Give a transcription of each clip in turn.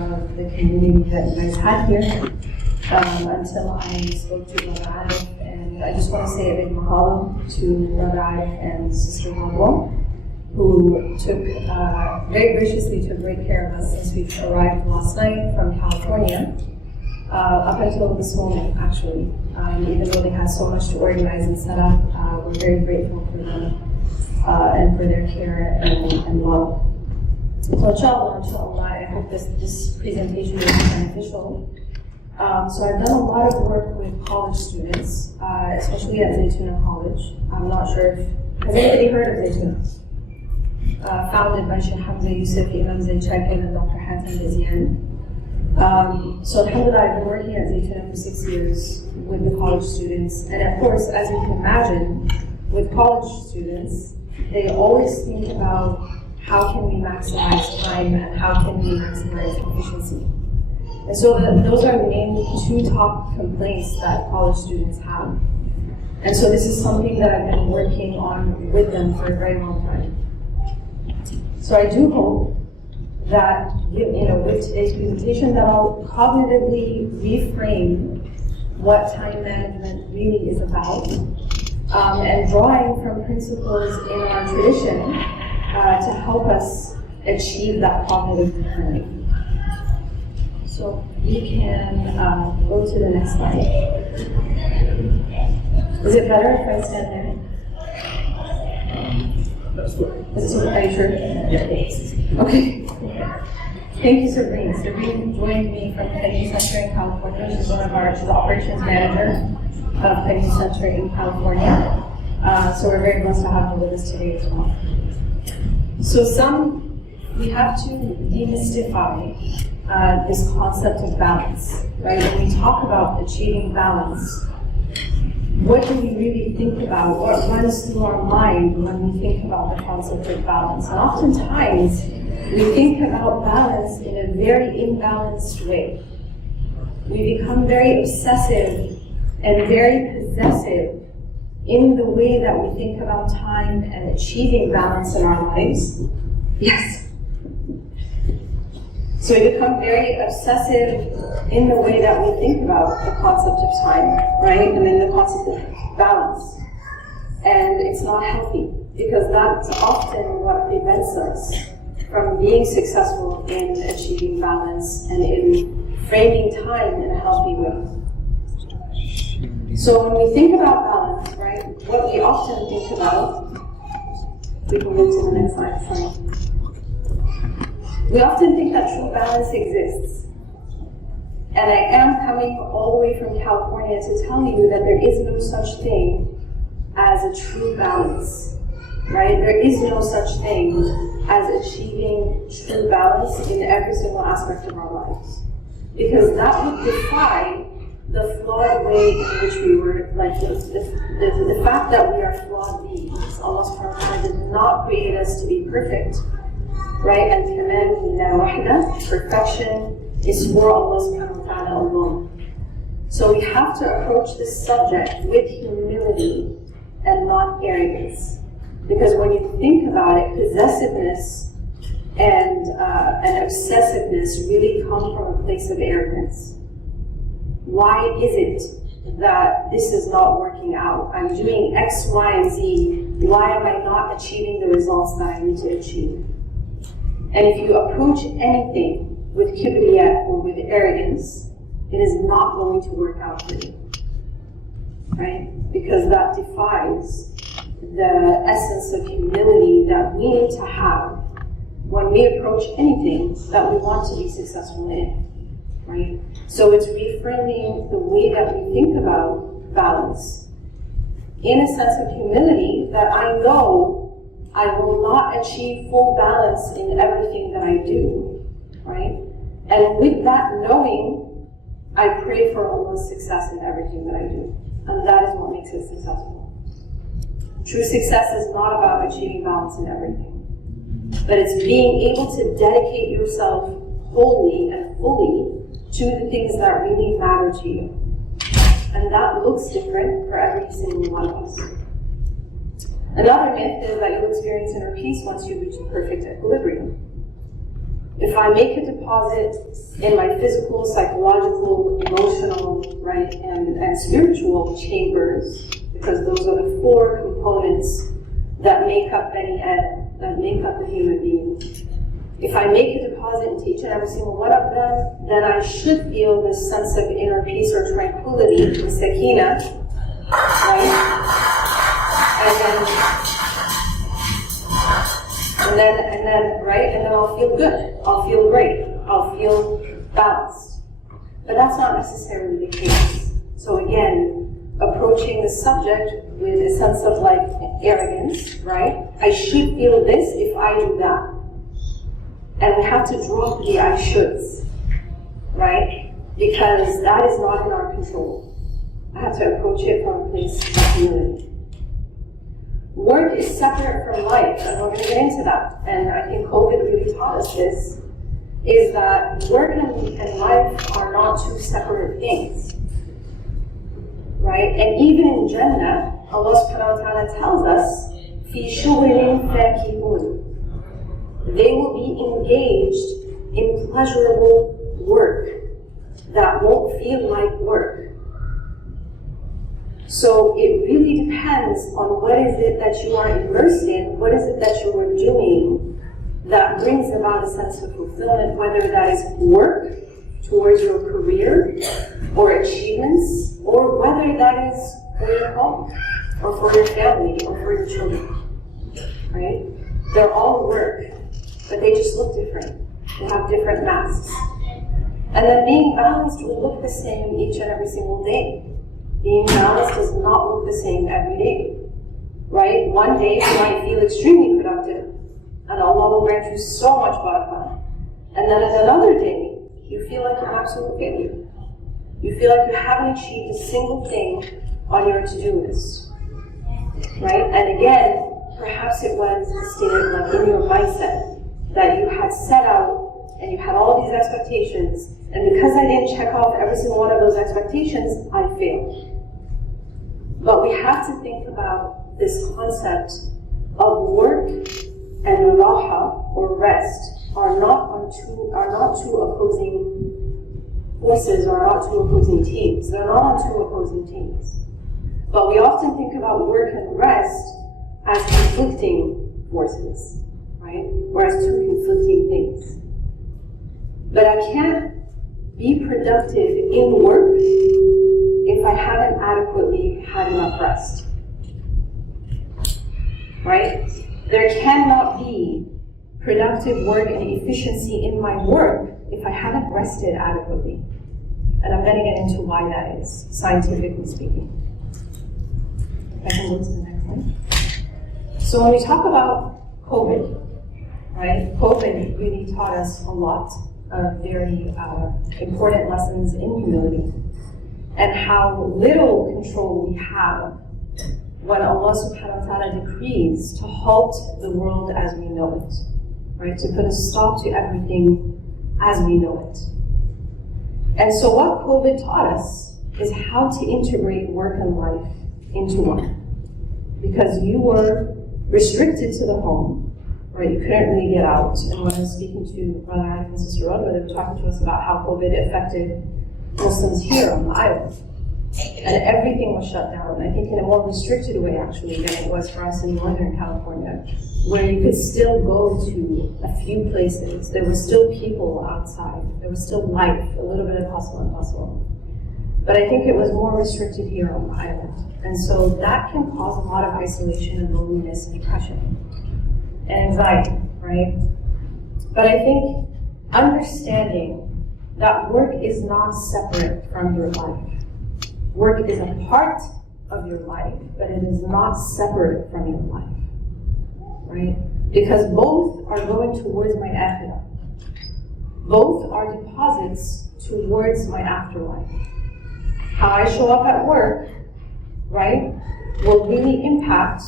of the community that you guys had here until I spoke to Brother Arif. And I just want to say a big mahalo to Brother Arif and Sister Marwa, who very graciously took great care of us since we arrived last night from California, up until this moment, actually. Even though they had so much to organize and set up, we're very grateful for them and for their care and love. So inshallah, I hope this presentation will be beneficial. So I've done a lot of work with college students, especially at Zaytuna College. I'm not sure has anybody heard of Zaytuna? Founded by Sheikh Hamza Yusuf, Imam Zayd Shakir, and Dr. Hatem Bizian. So alhamdulillah, I've been working at Zaytuna for 6 years with the college students. And of course, as you can imagine, with college students, they always think about how can we maximize time and how can we maximize efficiency. And so those are the main two top complaints that college students have. And so this is something that I've been working on with them for a very long time. So I do hope that, with today's presentation, that I'll cognitively reframe what time management really is about, and drawing from principles in our tradition to help us achieve that cognitive reframing. So we can go to the next slide. Is it better if I stand there? Are you sure? Yeah. Okay. Thank you, Sabrine. Sabrine joined me from Kennedy Center in California. She's she's the operations manager of Kennedy Center in California. So we're very blessed to have her with us today as well. So we have to demystify this concept of balance, right? When we talk about achieving balance, what do we really think about? What runs through our mind when we think about the concept of balance? And oftentimes, we think about balance in a very imbalanced way. We become very obsessive and very possessive in the way that we think about time and achieving balance in our lives. Yes. So we become very obsessive in the way that we think about the concept of time, right? And then the concept of balance. And it's not healthy, because that's often what prevents us from being successful in achieving balance and in framing time in a healthy way. So when we think about balance, right, what we often think about, we can move to the next slide, sorry. We often think that true balance exists. And I am coming all the way from California to tell you that there is no such thing as a true balance, right? There is no such thing as achieving true balance in every single aspect of our lives. Because that would defy the flawed way in which we were, like the fact that we are flawed beings. Allah subhanahu wa ta'ala did not create us to be perfect, right? And command la wahda, perfection is for Allah subhanahu wa ta'ala alone. So we have to approach this subject with humility and not arrogance. Because when you think about it, possessiveness and obsessiveness really come from a place of arrogance. Why is it that this is not working out? I'm doing X, Y, and Z. Why am I not achieving the results that I need to achieve? And if you approach anything with kibriya or with arrogance, it is not going to work out for you, right? Because that defies the essence of humility that we need to have when we approach anything that we want to be successful in, right? So it's reframing the way that we think about balance in a sense of humility that I know I will not achieve full balance in everything that I do, right? And with that knowing, I pray for Allah's success in everything that I do. And that is what makes it successful. True success is not about achieving balance in everything, but it's being able to dedicate yourself wholly and fully to the things that really matter to you. And that looks different for every single one of us. Another myth is that you'll experience inner peace once you reach the perfect equilibrium. If I make a deposit in my physical, psychological, emotional, right, and spiritual chambers, because those are the four components that make up Bani Adam, that make up the human being. If I make a deposit into each and every single one of them, then I should feel this sense of inner peace or tranquility, the sakina, right? And then, right? And then I'll feel good. I'll feel great. I'll feel balanced. But that's not necessarily the case. So again, approaching the subject with a sense of like arrogance, right? I should feel this if I do that. And we have to drop the I shoulds, right? Because that is not in our control. I have to approach it from a place of humility. Work is separate from life, and we're going to get into that. And I think COVID really taught us this, is that work and life are not two separate things, right? And even in Jannah, Allah subhanahu wa ta'ala tells us, فِي شُغْلٍ فَاكِهُونَ. They will be engaged in pleasurable work that won't feel like work. So it really depends on what is it that you are immersed in, what is it that you are doing that brings about a sense of fulfillment, whether that is work towards your career or achievements, or whether that is for your home, or for your family, or for your children, right? They're all work, but they just look different. They have different masks. And then being balanced will look the same each and every single day. Being balanced does not look the same every day, right? One day you might feel extremely productive, and Allah will grant you so much barakah. And then at another day, you feel like you're an absolute failure. You feel like you haven't achieved a single thing on your to-do list, right? And again, perhaps it was a state of like in your mindset that you had set out and you had all these expectations, and because I didn't check off every single one of those expectations, I failed. But we have to think about this concept of work and raha, or rest, are not two opposing forces, or are not two opposing teams. They're not on two opposing teams. But we often think about work and rest as conflicting forces, right? Or as two conflicting things. But I can't be productive in work if I haven't adequately had enough rest, right? There cannot be productive work and efficiency in my work if I haven't rested adequately. And I'm going to get into why that is, scientifically speaking. If I can go to the next one. So when we talk about COVID, right? COVID really taught us a lot of very important lessons in humility, and how little control we have when Allah subhanahu wa ta'ala decrees to halt the world as we know it, right? To put a stop to everything as we know it. And so what COVID taught us is how to integrate work and life into one. Because you were restricted to the home, right? You couldn't really get out. And when I was speaking to Brother Arif and Sister Rodwa, they were talking to us about how COVID affected Muslims here on the island. And everything was shut down, I think in a more restricted way actually than it was for us in Northern California, where you could still go to a few places. There were still people outside. There was still life, a little bit of hustle and bustle. But I think it was more restricted here on the island. And so that can cause a lot of isolation and loneliness and depression and anxiety, right? But I think understanding that work is not separate from your life. Work is a part of your life, but it is not separate from your life, right? Because both are going towards my akhirah. Both are deposits towards my afterlife. How I show up at work, right, will really impact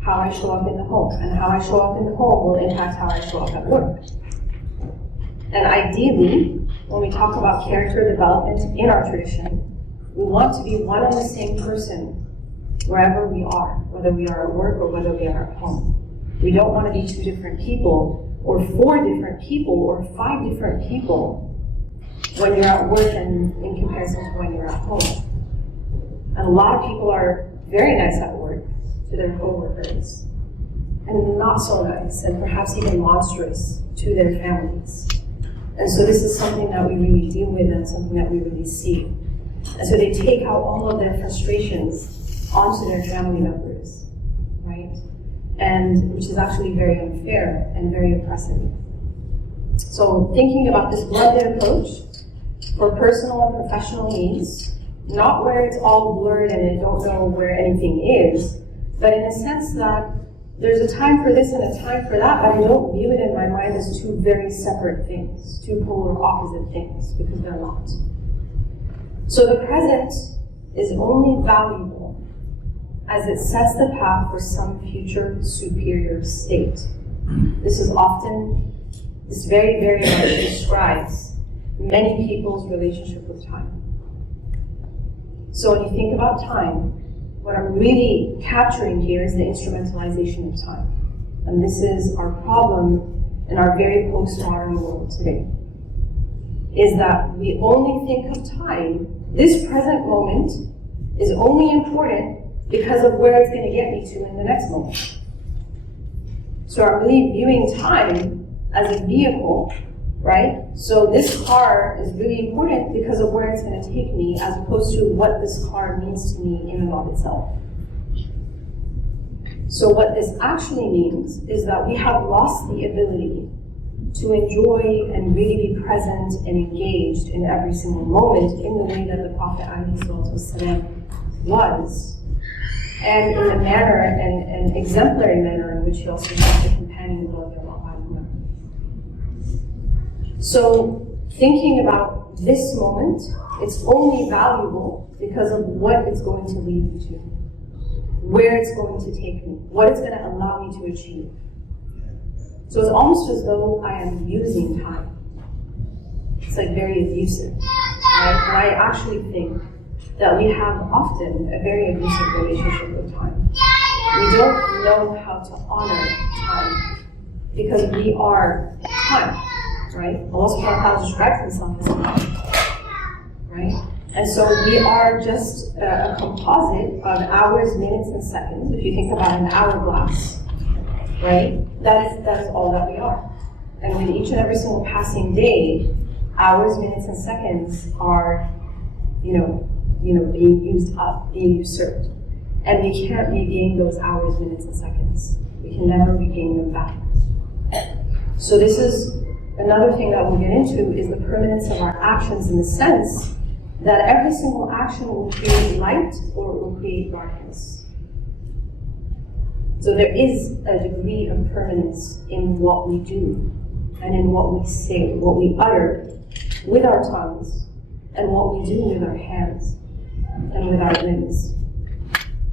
how I show up in the home. And how I show up in the home will impact how I show up at work. And ideally, when we talk about character development in our tradition, we want to be one and the same person wherever we are, whether we are at work or whether we are at home. We don't want to be two different people or 4 different people, or 5 different people when you're at work and in comparison to when you're at home. And a lot of people are very nice at work to their coworkers, and not so nice, and perhaps even monstrous to their families. And so this is something that we really deal with and something that we really see. And so they take out all of their frustrations onto their family members, right? And which is actually very unfair and very oppressive. So thinking about this blended approach for personal and professional needs, not where it's all blurred and you don't know where anything is, but in a sense that there's a time for this and a time for that, but I don't view it in my mind as 2 very separate things, 2 polar opposite things, because they're not. So the present is only valuable as it sets the path for some future superior state. This very, very much describes many people's relationship with time. So when you think about time, what I'm really capturing here is the instrumentalization of time. And this is our problem in our very postmodern world today, is that we only think of time, this present moment is only important because of where it's going to get me to in the next moment. So I'm really viewing time as a vehicle, right? So this car is really important because of where it's going to take me, as opposed to what this car means to me in and of itself. So what this actually means is that we have lost the ability to enjoy and really be present and engaged in every single moment in the way that the Prophet ﷺ was, and in the manner and exemplary manner in which he also taught the companions of Allah. So thinking about this moment, it's only valuable because of what it's going to lead me to, where it's going to take me, what it's going to allow me to achieve. So it's almost as though I am using time. It's like very abusive, right? And I actually think that we have often a very abusive relationship with time. We don't know how to honor time because we are time, right? Allah subhanahu wa ta'ala describes himself as time, right? And so we are just a composite of hours, minutes, and seconds. If you think about an hourglass, right? That is all that we are. And with each and every single passing day, hours, minutes, and seconds are, being used up, being usurped. And we can't regain those hours, minutes, and seconds. We can never regain them back. So this is another thing that we'll get into, is the permanence of our actions, in the sense that every single action will create light or it will create darkness. So there is a degree of permanence in what we do and in what we say, what we utter with our tongues, and what we do with our hands and with our limbs,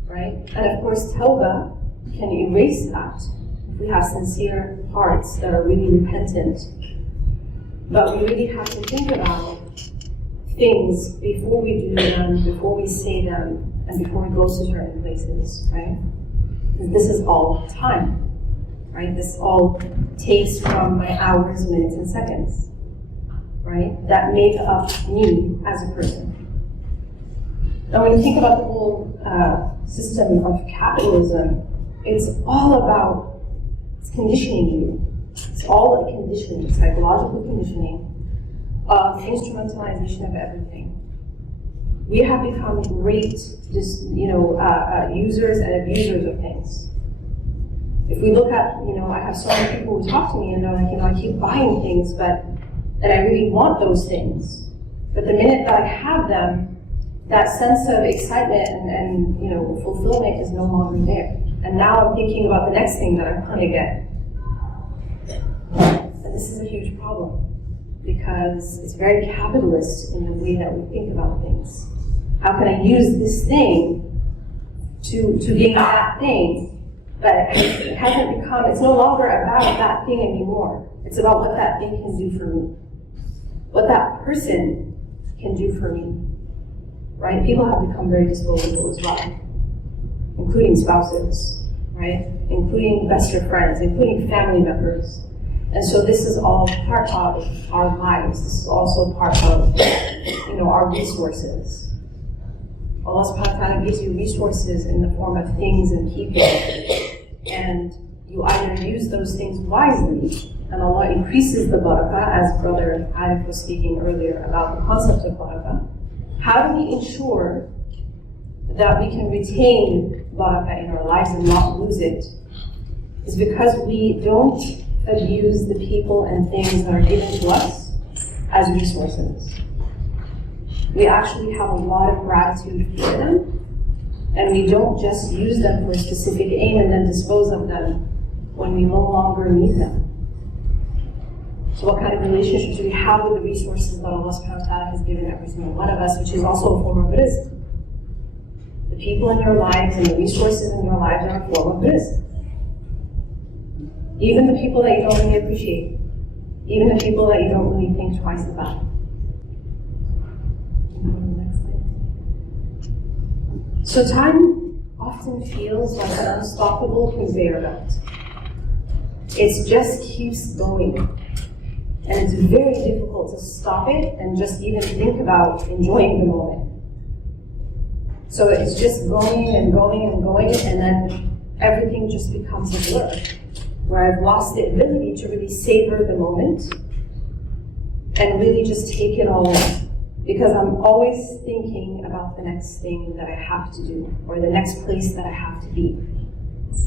right? And of course, tawbah can erase that if we have sincere hearts that are really repentant. But we really have to think about things before we do them, before we say them, and before we go to certain places, right? This is all time, right? This all takes from my hours, minutes, and seconds, right? That make up me as a person. Now, when you think about the whole system of capitalism, it's all about, it's conditioning you. It's all a conditioning, psychological conditioning of instrumentalization of everything. We have become great, users and abusers of things. If we look at, I have so many people who talk to me and they're like, I keep buying things, and I really want those things. But the minute that I have them, that sense of excitement and fulfillment is no longer there. And now I'm thinking about the next thing that I'm going to get. And this is a huge problem, because it's very capitalist in the way that we think about things. How can I use this thing to gain that thing? But it hasn't become, it's no longer about that thing anymore. It's about what that thing can do for me. What that person can do for me. Right? People have become very disposable as well. Including spouses, right? Including best of friends, including family members. And so this is all part of our lives. This is also part of, our resources. Allah subhanahu wa ta'ala gives you resources in the form of things and people. And you either use those things wisely, and Allah increases the barakah, as Brother Arif was speaking earlier about the concept of barakah. How do we ensure that we can retain barakah in our lives and not lose it? Is because we don't abuse the people and things that are given to us as resources. We actually have a lot of gratitude for them, and we don't just use them for a specific aim and then dispose of them when we no longer need them. So what kind of relationships do we have with the resources that Allah subhanahu wa ta'ala has given every single one of us, which is also a form of rizq. The people in your lives and the resources in your lives are a form of rizq. Even the people that you don't really appreciate, even the people that you don't really think twice about. Next slide. So time often feels like an unstoppable conveyor belt. It just keeps going. And it's very difficult to stop it and just even think about enjoying the moment. So it's just going and going and going, and then everything just becomes a blur, where I've lost the ability to really savor the moment and really just take it all in. Because I'm always thinking about the next thing that I have to do, or the next place that I have to be,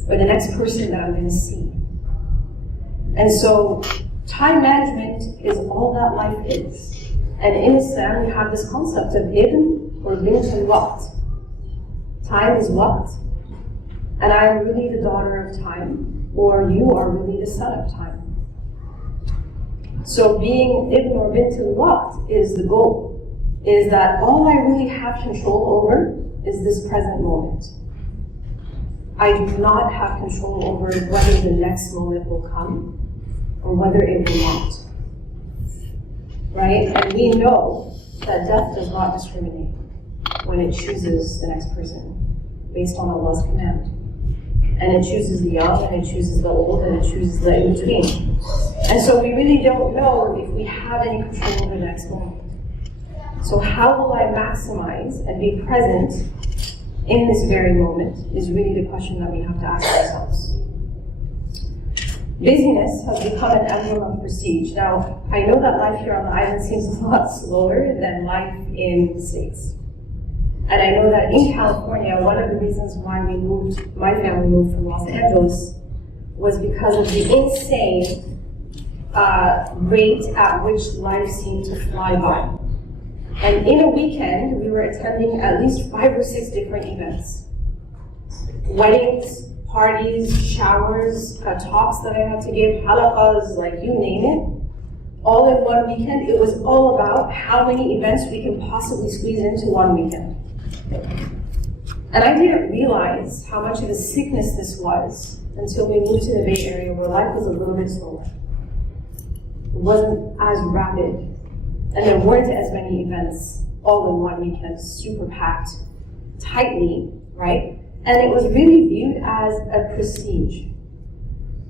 or the next person that I'm going to see. And so time management is all that life is. And in Islam, we have this concept of ibn or bint al-waqt. Time is waqt, and I am really the daughter of time, or you are really the son of time. So being ibn or bint al-waqt is the goal, is that all I really have control over is this present moment. I do not have control over whether the next moment will come or whether it will not. Right? And we know that death does not discriminate when it chooses the next person based on Allah's command. And it chooses the young, and it chooses the old, and it chooses the in-between. And so we really don't know if we have any control over the next moment. So how will I maximize and be present in this very moment is really the question that we have to ask ourselves. Busyness has become an emblem of prestige. Now, I know that life here on the island seems a lot slower than life in the States. And I know that in California, one of the reasons why my family moved from Los Angeles was because of the insane rate at which life seemed to fly by. And in a weekend, we were attending at least 5 or 6 different events. Weddings, parties, showers, talks that I had to give, halaqas, like you name it. All in one weekend. It was all about how many events we can possibly squeeze into one weekend. And I didn't realize how much of a sickness this was until we moved to the Bay Area, where life was a little bit slower. It wasn't as rapid. And there weren't as many events all in one weekend, super packed, tightly, right? And it was really viewed as a prestige.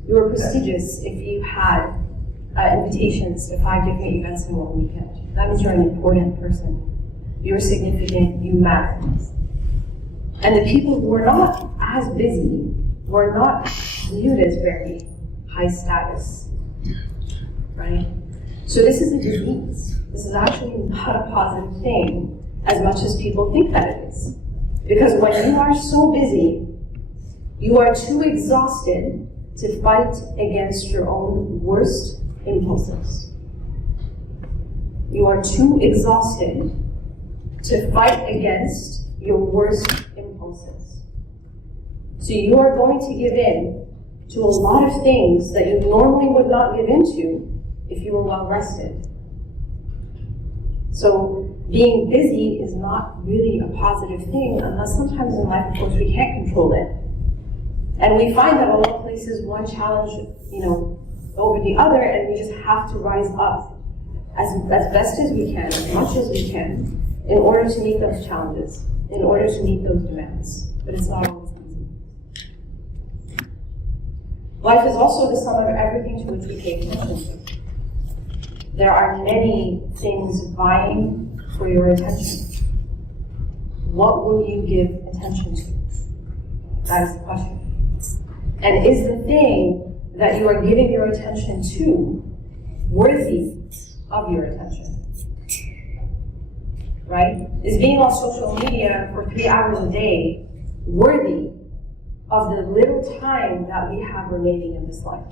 You were prestigious if you had invitations to 5 different events in one weekend. That means you're an important person. You're significant, you matter. And the people who were not as busy were not viewed as very high status, right? So this is a disease. This is actually not a positive thing as much as people think that it is. Because when you are so busy, you are too exhausted to fight against your own worst impulses. You are too exhausted to fight against your worst impulses. So you are going to give in to a lot of things that you normally would not give into if you were well rested. So being busy is not really a positive thing, unless sometimes in life, of course, we can't control it. And we find that Allah places one challenge, over the other, and we just have to rise up as best as we can, as much as we can, in order to meet those challenges, in order to meet those demands. But it's not always easy. Life is also the sum of everything to which we pay attention. There are many things vying for your attention. What will you give attention to? That is the question. And is the thing that you are giving your attention to worthy of your attention? Right? Is being on social media for 3 hours a day worthy of the little time that we have remaining in this life?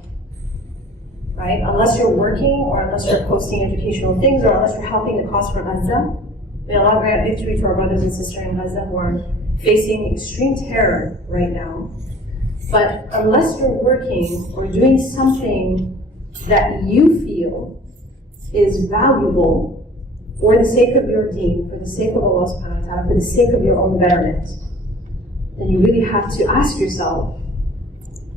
Right? Unless you're working, or unless you're posting educational things, or unless you're helping the cause for Gaza, may Allah grant victory to our brothers and sisters in Gaza who are facing extreme terror right now. But unless you're working or doing something that you feel is valuable for the sake of your deen, for the sake of Allah subhanahu wa ta'ala, for the sake of your own betterment, then you really have to ask yourself,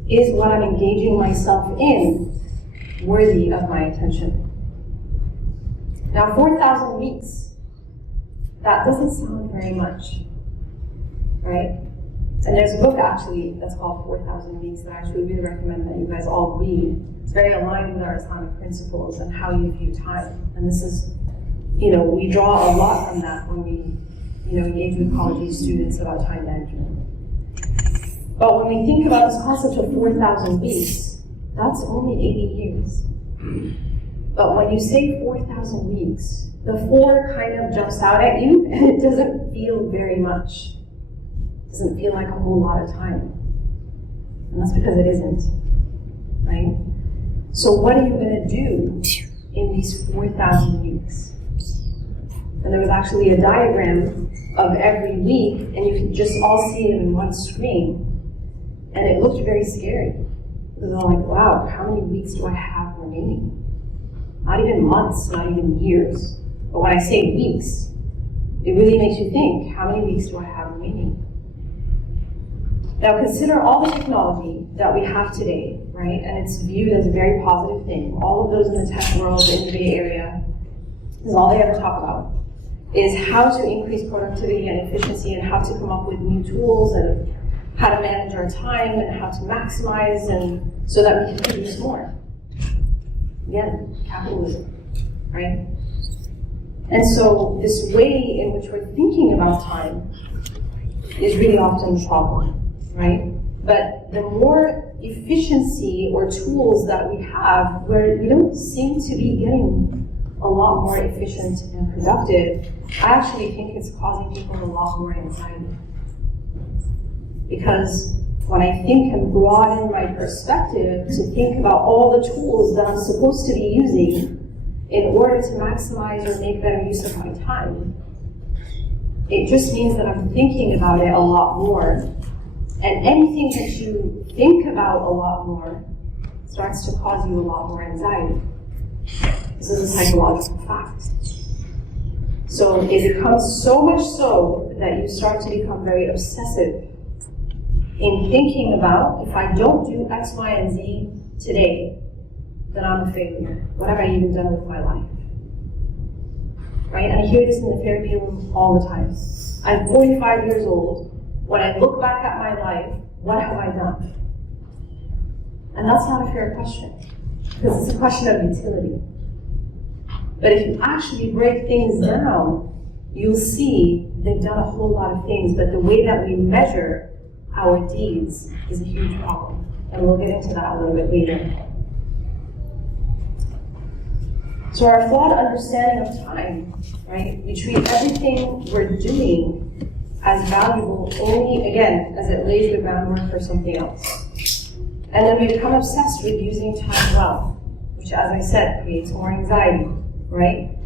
is what I'm engaging myself in worthy of my attention? Now, 4,000 weeks, that doesn't sound very much, right? And there's a book actually that's called 4,000 Weeks that I actually really recommend that you guys all read. It's very aligned with our Islamic principles and how you view time. And this is, we draw a lot from that when we, engage with college students about time management. But when we think about this concept of 4,000 weeks, that's only 80 years. But when you say 4,000 weeks, the 4 kind of jumps out at you, and it doesn't feel very much. It doesn't feel like a whole lot of time. And that's because it isn't, right? So what are you going to do in these 4,000 weeks? And there was actually a diagram of every week, and you could just all see it in one screen. And it looked very scary. Because I'm like, wow, how many weeks do I have remaining? Not even months, not even years. But when I say weeks, it really makes you think, how many weeks do I have remaining? Now consider all the technology that we have today, right? And it's viewed as a very positive thing. All of those in the tech world, in the Bay Area, is all they ever talk about, is how to increase productivity and efficiency and how to come up with new tools and how to manage our time and how to maximize and so that we can produce more. Again, capitalism, right? And so this way in which we're thinking about time is really often the problem, right? But the more efficiency or tools that we have, where we don't seem to be getting a lot more efficient and productive, I actually think it's causing people a lot more anxiety. Because when I think and broaden my perspective to think about all the tools that I'm supposed to be using in order to maximize or make better use of my time, it just means that I'm thinking about it a lot more. And anything that you think about a lot more starts to cause you a lot more anxiety. This is a psychological fact. So it becomes so much so that you start to become very obsessive in thinking about, if I don't do X, Y, and Z today, then I'm a failure. What have I even done with my life? Right? And I hear this in the therapy room all the time. I'm 45 years old. When I look back at my life, what have I done? And that's not a fair question, because it's a question of utility. But if you actually break things down, you'll see they've done a whole lot of things, but the way that we measure our deeds is a huge problem. And we'll get into that a little bit later. So our flawed understanding of time, right? We treat everything we're doing as valuable only, again, as it lays the groundwork for something else. And then we become obsessed with using time well, which, as I said, creates more anxiety, right?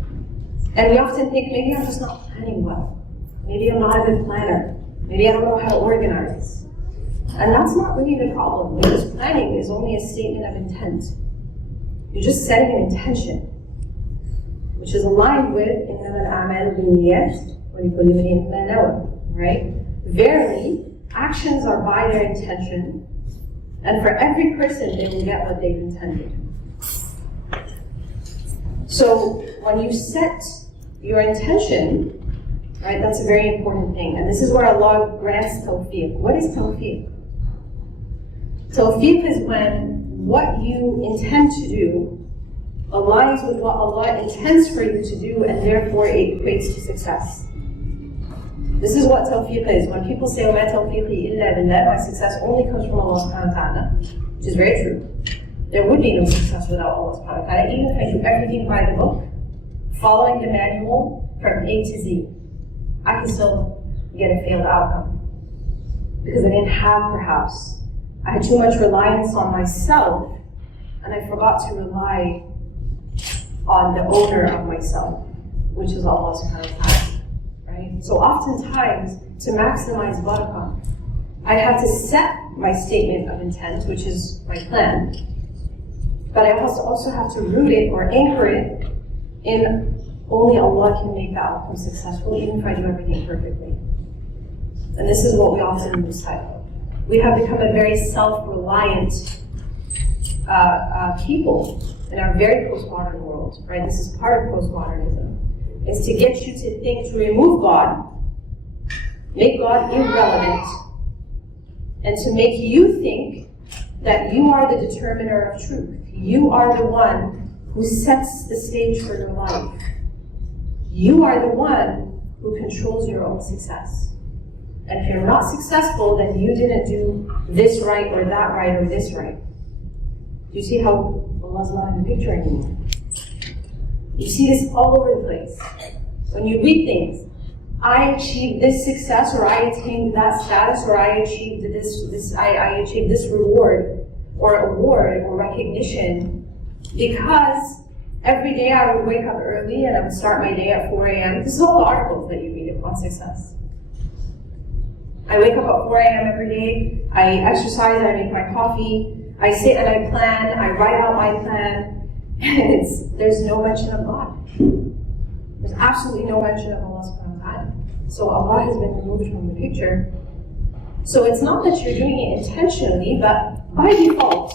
And we often think, maybe I'm just not planning well. Maybe I'm not a good planner. Maybe I don't know how to organize. And that's not really the problem, because planning is only a statement of intent. You're just setting an intention, which is aligned with إِنَّمَا الْأَعْمَالُ بِالنِّيَّاتِ وَلِكُلِّ امْرِئٍ مَا نَوَى, right? Verily, actions are by their intention, and for every person they will get what they've intended. So when you set your intention, right, that's a very important thing. And this is where Allah grants tawfiq. What is tawfiq? Tawfiq is when what you intend to do aligns with what Allah intends for you to do, and therefore it equates to success. This is what tawfiq is. When people say, وَمَا تَوْفِيقِي إِلَّا بِاللَّهِ, my success only comes from Allah subhanahu wa ta'ala, which is very true. There would be no success without Allah subhanahu wa ta'ala. Even if I do everything by the book, following the manual from A to Z, I can still get a failed outcome. Because I didn't have, perhaps, I had too much reliance on myself, and I forgot to rely on the owner of myself, which is Allah subhanahu wa ta'ala. Right? So oftentimes, to maximize barakah, I have to set my statement of intent, which is my plan, but I also have to root it or anchor it in only Allah can make the outcome successful, even if I do everything perfectly. And this is what we often lose sight of. We have become a very self-reliant people in our very postmodern world, right? This is part of postmodernism. Is to get you to think, to remove God, make God irrelevant, and to make you think that you are the determiner of truth. You are the one who sets the stage for your life. You are the one who controls your own success. And if you're not successful, then you didn't do this right or that right or this right. Do you see how Allah's not in the picture anymore? You see this all over the place. When you read things, I achieved this success, or I attained that status, or I achieved I achieved this reward, or award, or recognition, because every day I would wake up early and I would start my day at 4 a.m. This is all the articles that you read on success. I wake up at 4 a.m. every day, I exercise, I make my coffee, I sit and I plan, I write out my plan, and there's no mention of God. There's absolutely no mention of Allah subhanahu wa ta'ala. So Allah has been removed from the picture. So it's not that you're doing it intentionally, but by default,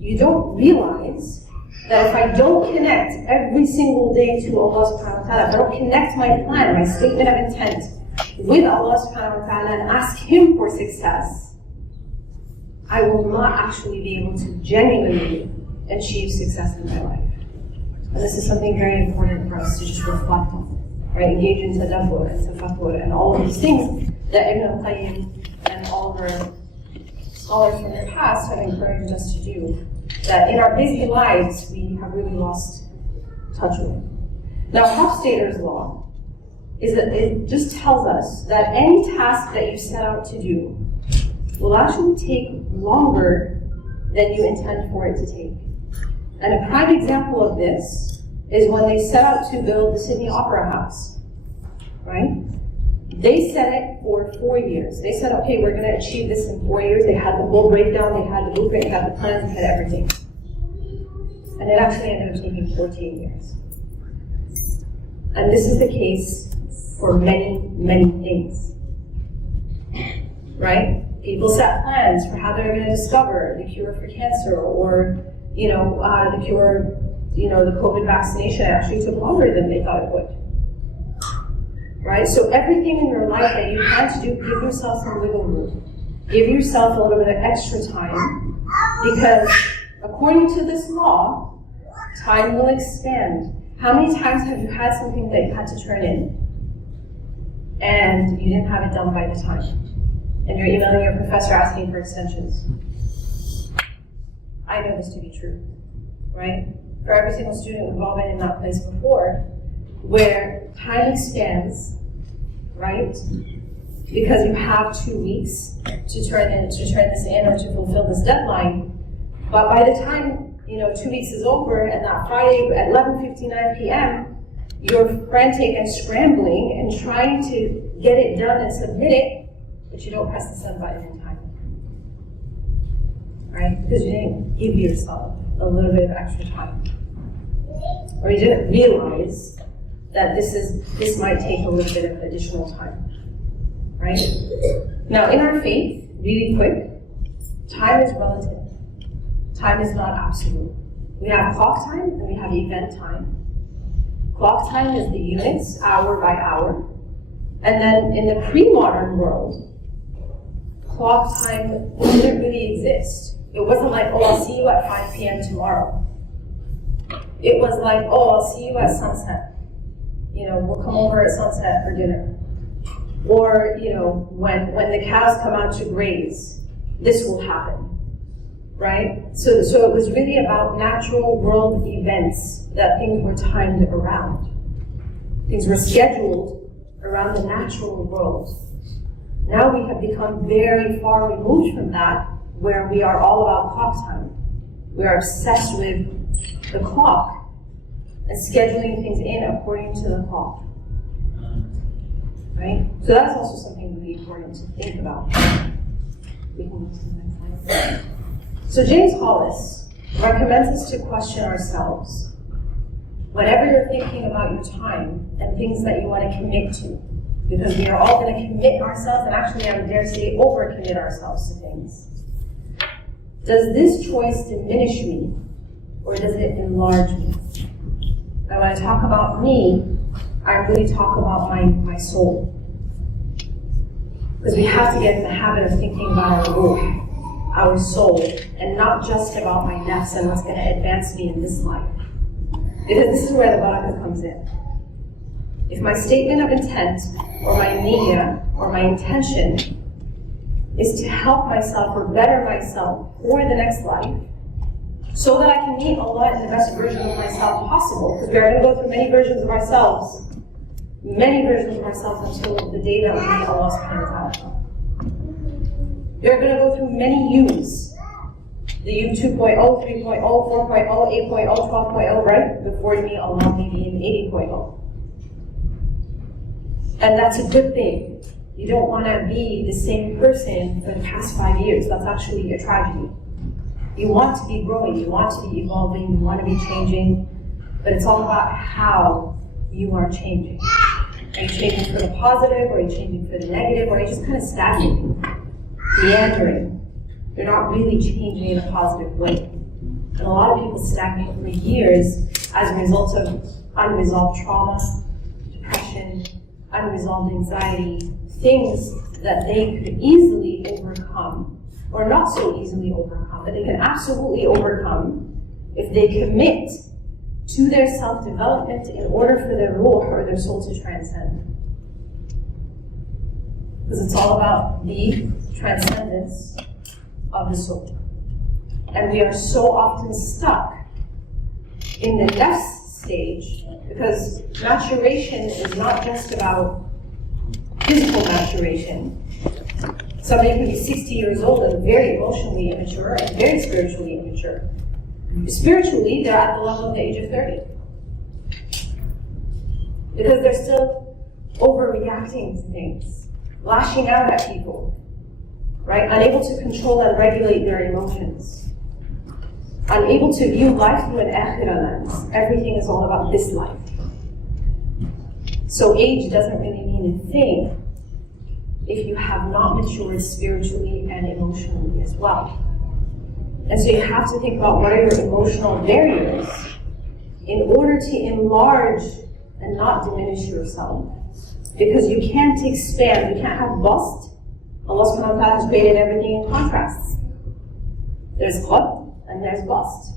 you don't realize that if I don't connect every single day to Allah subhanahu wa ta'ala, if I don't connect my plan, my statement of intent with Allah subhanahu wa ta'ala and ask Him for success, I will not actually be able to genuinely achieve success in my life. And this is something very important for us to just reflect on, right? Engage in tadabbur and tafakkur and all of these things that Ibn al-Qayyim and all of our scholars from the past have encouraged us to do, that in our busy lives we have really lost touch with. Now, Hofstadter's law is that it just tells us that any task that you set out to do will actually take longer than you intend for it to take. And a prime example of this is when they set out to build the Sydney Opera House, right? They set it for 4 years. They said, okay, we're going to achieve this in 4 years. They had the whole breakdown, they had the blueprint, they had the plans, they had everything. And it actually ended up taking 14 years. And this is the case for many, many things, right? People set plans for how they're going to discover the cure for cancer, or the cure, the COVID vaccination actually took longer than they thought it would. Right? So everything in your life that you plan to do, give yourself some wiggle room. Give yourself a little bit of extra time, because according to this law, time will expand. How many times have you had something that you had to turn in, and you didn't have it done by the time? And you're emailing your professor asking for extensions. I know this to be true, right? For every single student, we've all been in that place before, where time expands, right? Because you have 2 weeks to turn this in or to fulfill this deadline. But by the time 2 weeks is over, and that Friday at 11:59 p.m., you're frantic and scrambling and trying to get it done and submit it, but you don't press the send button in time, right? Because you didn't give yourself a little bit of extra time, or you didn't realize that this might take a little bit of additional time, right? Now, in our faith, really quick, time is relative. Time is not absolute. We have clock time and we have event time. Clock time is the units, hour by hour. And then in the pre-modern world, clock time doesn't really exist. It wasn't like, oh, I'll see you at 5 p.m. tomorrow. It was like, oh, I'll see you at sunset. We'll come over at sunset for dinner. Or, when the cows come out to graze, this will happen. Right? So it was really about natural world events that things were timed around. Things were scheduled around the natural world. Now we have become very far removed from that, where we are all about clock time. We are obsessed with the clock and scheduling things in according to the clock. Right? So that's also something really important to think about. We can move to the next slide. So James Hollis recommends us to question ourselves whenever you're thinking about your time and things that you want to commit to. Because we are all going to commit ourselves, and actually I would dare say over-commit ourselves to things. Does this choice diminish me, or does it enlarge me? And when I talk about me, I really talk about my soul. Because we have to get in the habit of thinking about our ruh, our soul, and not just about my nafs and what's going to advance me in this life. Because this is where the barakah comes in. If my statement of intent, or my niyyah, or my intention is to help myself or better myself for the next life, so that I can meet Allah in the best version of myself possible, because we are going to go through many versions of ourselves until the day that we meet Allah subhanahu wa ta'ala. You're going to go through many yous. The you 2.0, 3.0, 4.0, 8.0, 12.0, right? Before you meet Allah maybe in 80.0. And that's a good thing. You don't want to be the same person for the past 5 years. That's actually a tragedy. You want to be growing, you want to be evolving, you want to be changing, but it's all about how you are changing. Are you changing for the positive, or are you changing for the negative, or are you just kind of stagnating, meandering? You're not really changing in a positive way. And a lot of people stagnate for years as a result of unresolved trauma, depression, unresolved anxiety, things that they could easily overcome, or not so easily overcome, but they can absolutely overcome if they commit to their self-development in order for their ruh or their soul to transcend. Because it's all about the transcendence of the soul. And we are so often stuck in the next stage, because maturation is not just about physical maturation. Somebody can be 60 years old and very emotionally immature and very spiritually immature. Spiritually, they're at the level of the age of 30. Because they're still overreacting to things, lashing out at people, right? Unable to control and regulate their emotions. Unable to view life through an akhirah lens. Everything is all about this life. So age doesn't really mean a thing if you have not matured spiritually and emotionally as well. And so you have to think about what are your emotional barriers in order to enlarge and not diminish yourself. Because you can't expand, you can't have bust. Allah subhanahu wa ta'ala has created everything in contrasts. There's qad and there's bust.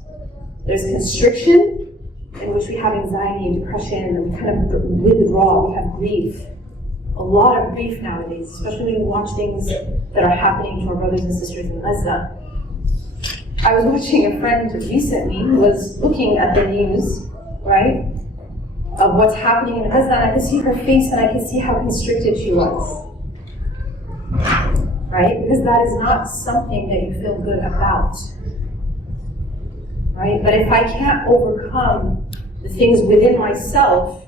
There's constriction, in which we have anxiety and depression, and we kind of withdraw, we have grief. A lot of grief nowadays, especially when you watch things that are happening to our brothers and sisters in Gaza. I was watching a friend recently who was looking at the news, right, of what's happening in Gaza, and I could see her face and I could see how constricted she was. Right? Because that is not something that you feel good about. Right? But if I can't overcome the things within myself,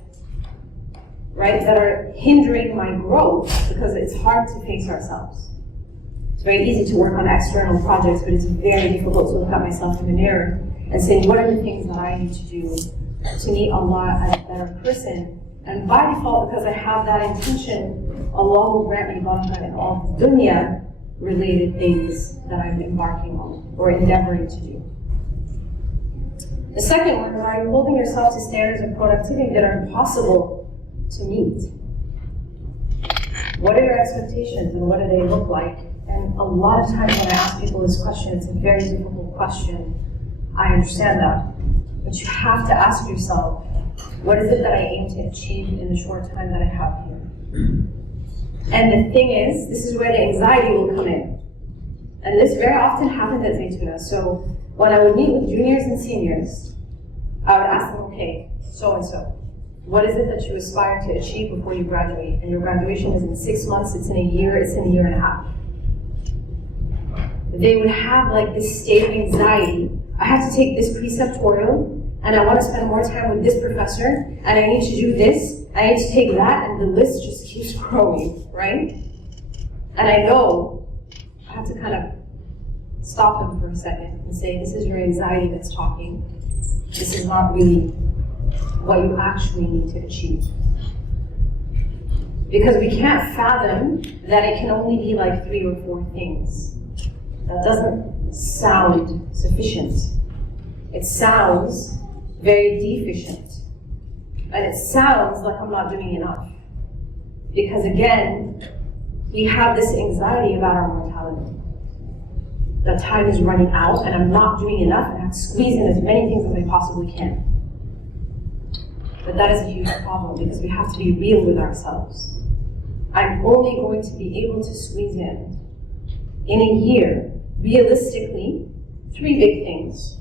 right, that are hindering my growth, because it's hard to face ourselves. It's very easy to work on external projects, but it's very difficult to look at myself in the mirror and say, what are the things that I need to do to meet Allah as a better person? And by default, because I have that intention, Allah will grant me barakah in all dunya related things that I'm embarking on or endeavoring to do. The second one is, are you holding yourself to standards of productivity that are impossible to meet? What are your expectations and what do they look like? And a lot of times when I ask people this question, it's a very difficult question. I understand that. But you have to ask yourself, what is it that I aim to achieve in the short time that I have here? And the thing is, this is where the anxiety will come in. And this very often happens at Zaytuna. So when I would meet with juniors and seniors, I would ask them, okay, so-and-so, what is it that you aspire to achieve before you graduate? And your graduation is in 6 months, it's in a year, it's in a year and a half. They would have like this state of anxiety. I have to take this preceptorial, and I want to spend more time with this professor, and I need to do this, I need to take that, and the list just keeps growing, right? And I know I have to kind of stop them for a second and say, this is your anxiety that's talking. This is not really what you actually need to achieve. Because we can't fathom that it can only be like 3 or 4 things. That doesn't sound sufficient. It sounds very deficient. And it sounds like I'm not doing enough. Because again, we have this anxiety about our mortality. That time is running out and I'm not doing enough and I have to squeeze in as many things as I possibly can. But that is a huge problem because we have to be real with ourselves. I'm only going to be able to squeeze in a year, realistically, 3 big things.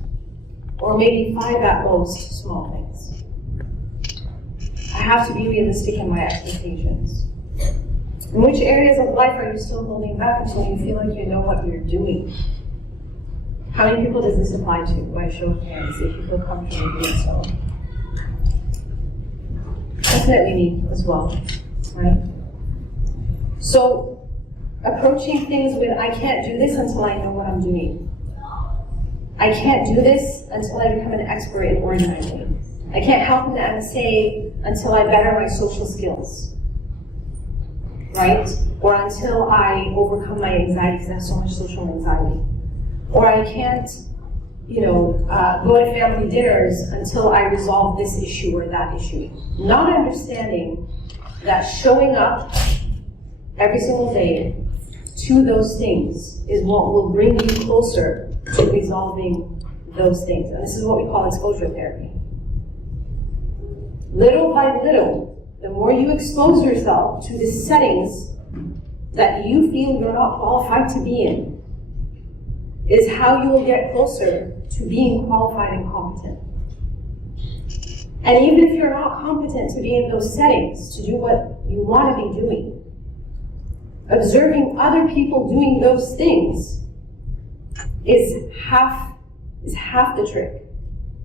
Or maybe 5 at most small things. I have to be realistic in my expectations. In which areas of life are you still holding back until you feel like you know what you're doing? How many people does this apply to? By a show of hands, if you feel comfortable doing so. Definitely me as well, right? So, approaching things with, I can't do this until I know what I'm doing. I can't do this until I become an expert in organizing. I can't help in the MSA until I better my social skills, right? Or until I overcome my anxiety because I have so much social anxiety. Or I can't, go to family dinners until I resolve this issue or that issue. Not understanding that showing up every single day to those things is what will bring you closer to resolving those things. And this is what we call exposure therapy. Little by little, the more you expose yourself to the settings that you feel you're not qualified to be in, is how you will get closer to being qualified and competent. And even if you're not competent to be in those settings, to do what you want to be doing, observing other people doing those things is half the trick,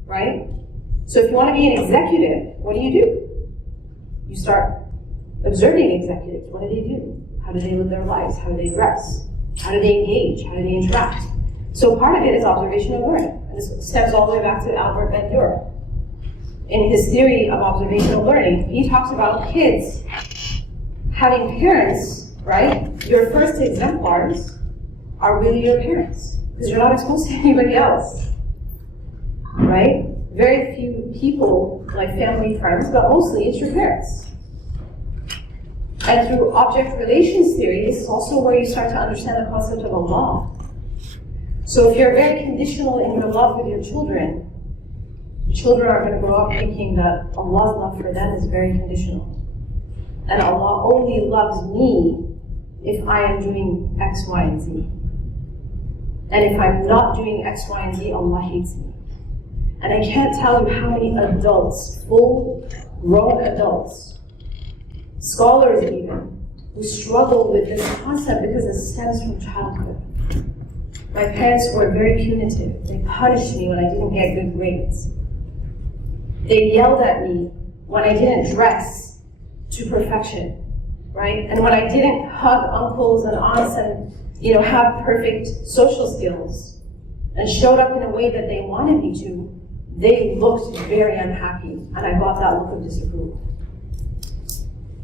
right? So if you want to be an executive, what do? You start observing executives. What do? How do they live their lives? How do they dress? How do they engage? How do they interact? So part of it is observational learning. And this stems all the way back to Albert Bandura. In his theory of observational learning, he talks about kids having parents, right? Your first exemplars are really your parents, because you're not exposed to anybody else, right? Very few people, like family, friends, but mostly it's your parents. And through object relations theory, this is also where you start to understand the concept of Allah. So if you're very conditional in your love with your children are going to grow up thinking that Allah's love for them is very conditional. And Allah only loves me if I am doing X, Y, and Z. And if I'm not doing X, Y, and Z, Allah hates me. And I can't tell you how many adults, full-grown adults, scholars even, who struggle with this concept because it stems from childhood. My parents were very punitive. They punished me when I didn't get good grades. They yelled at me when I didn't dress to perfection, right? And when I didn't hug uncles and aunts and, have perfect social skills and showed up in a way that they wanted me to, they looked very unhappy, and I got that look of disapproval.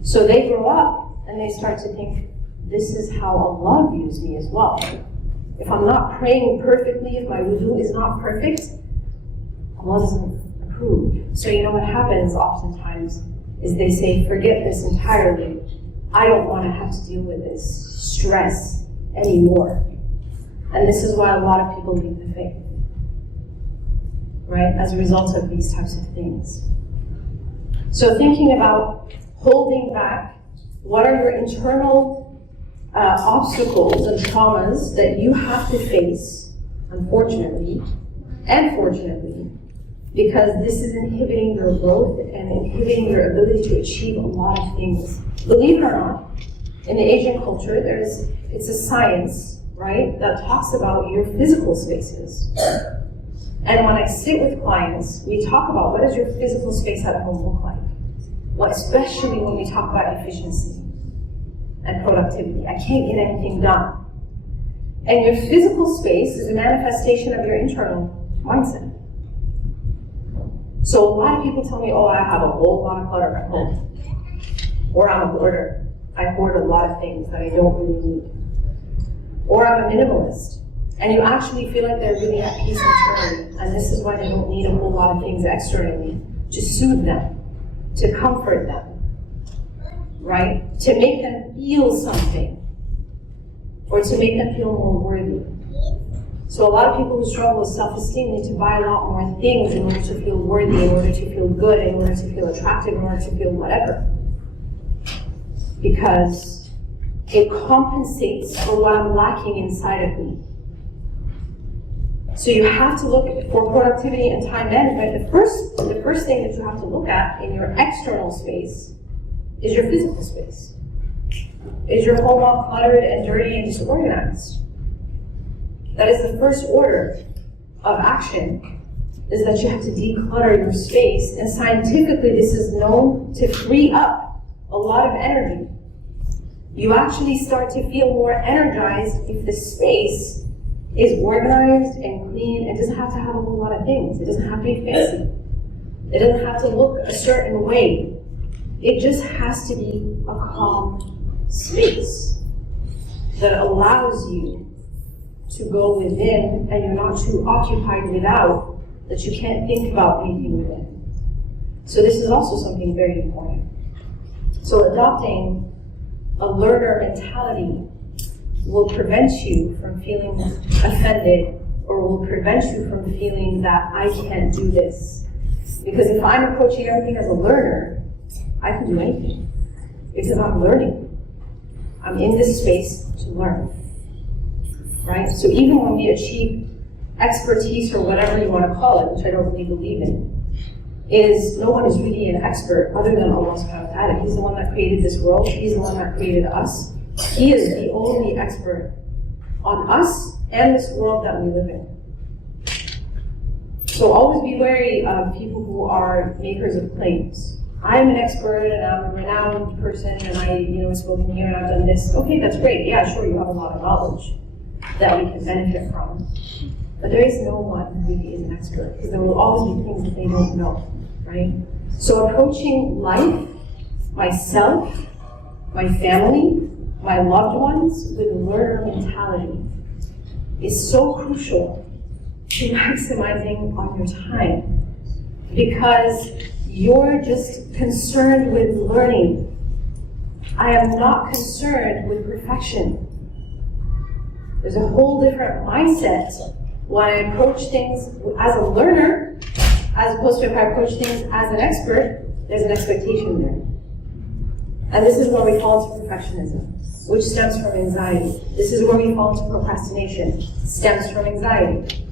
So they grow up and they start to think, this is how Allah views me as well. If I'm not praying perfectly, if my wudu is not perfect, Allah doesn't approve. So you know what happens oftentimes is they say, forget this entirely. I don't want to have to deal with this stress anymore. And this is why a lot of people leave the faith, right? As a result of these types of things. So thinking about holding back, what are your internal obstacles and traumas that you have to face, unfortunately, and fortunately, because this is inhibiting your growth and inhibiting your ability to achieve a lot of things. Believe it or not, in the Asian culture, it's a science, right, that talks about your physical spaces. And when I sit with clients, we talk about what does your physical space at home look like? Well, especially when we talk about efficiency and productivity. I can't get anything done. And your physical space is a manifestation of your internal mindset. So a lot of people tell me, oh, I have a whole lot of clutter at home. Or I'm a hoarder. I hoard a lot of things that I don't really need. Or I'm a minimalist. And you actually feel like they're really at peace internally. And this is why they don't need a whole lot of things externally to soothe them, to comfort them, right? To make them feel something, or to make them feel more worthy. So a lot of people who struggle with self-esteem need to buy a lot more things in order to feel worthy, in order to feel good, in order to feel attractive, in order to feel whatever. Because it compensates for what I'm lacking inside of me. So you have to look for productivity and time management. The first thing that you have to look at in your external space is your physical space. Is your home all cluttered and dirty and disorganized? That is the first order of action, is that you have to declutter your space. And scientifically, this is known to free up a lot of energy. You actually start to feel more energized if the space is organized and clean. It doesn't have to have a whole lot of things. It doesn't have to be fancy. It doesn't have to look a certain way. It just has to be a calm space that allows you to go within, and you're not too occupied without, that you can't think about anything within. So this is also something very important. So adopting a learner mentality will prevent you from feeling offended, or will prevent you from feeling that I can't do this. Because if I'm approaching everything as a learner, I can do anything. Because I'm learning. I'm in this space to learn. Right? So even when we achieve expertise, or whatever you want to call it, which I don't really believe in, is no one is really an expert other than Allah subhanahu wa ta'ala. He's the one that created this world. He's the one that created us. He is the only expert on us and this world that we live in. So always be wary of people who are makers of claims. I'm an expert and I'm a renowned person and I've spoken here and I've done this. Okay, that's great. Yeah, sure, you have a lot of knowledge that we can benefit from. But there is no one who really is an expert, because there will always be things that they don't know, right? So approaching life, myself, my family, my loved ones with a learner mentality is so crucial to maximizing on your time, because you're just concerned with learning. I am not concerned with perfection. There's a whole different mindset when I approach things as a learner, as opposed to if I approach things as an expert. There's an expectation there. And this is where we fall into perfectionism, which stems from anxiety. This is where we fall into procrastination, stems from anxiety.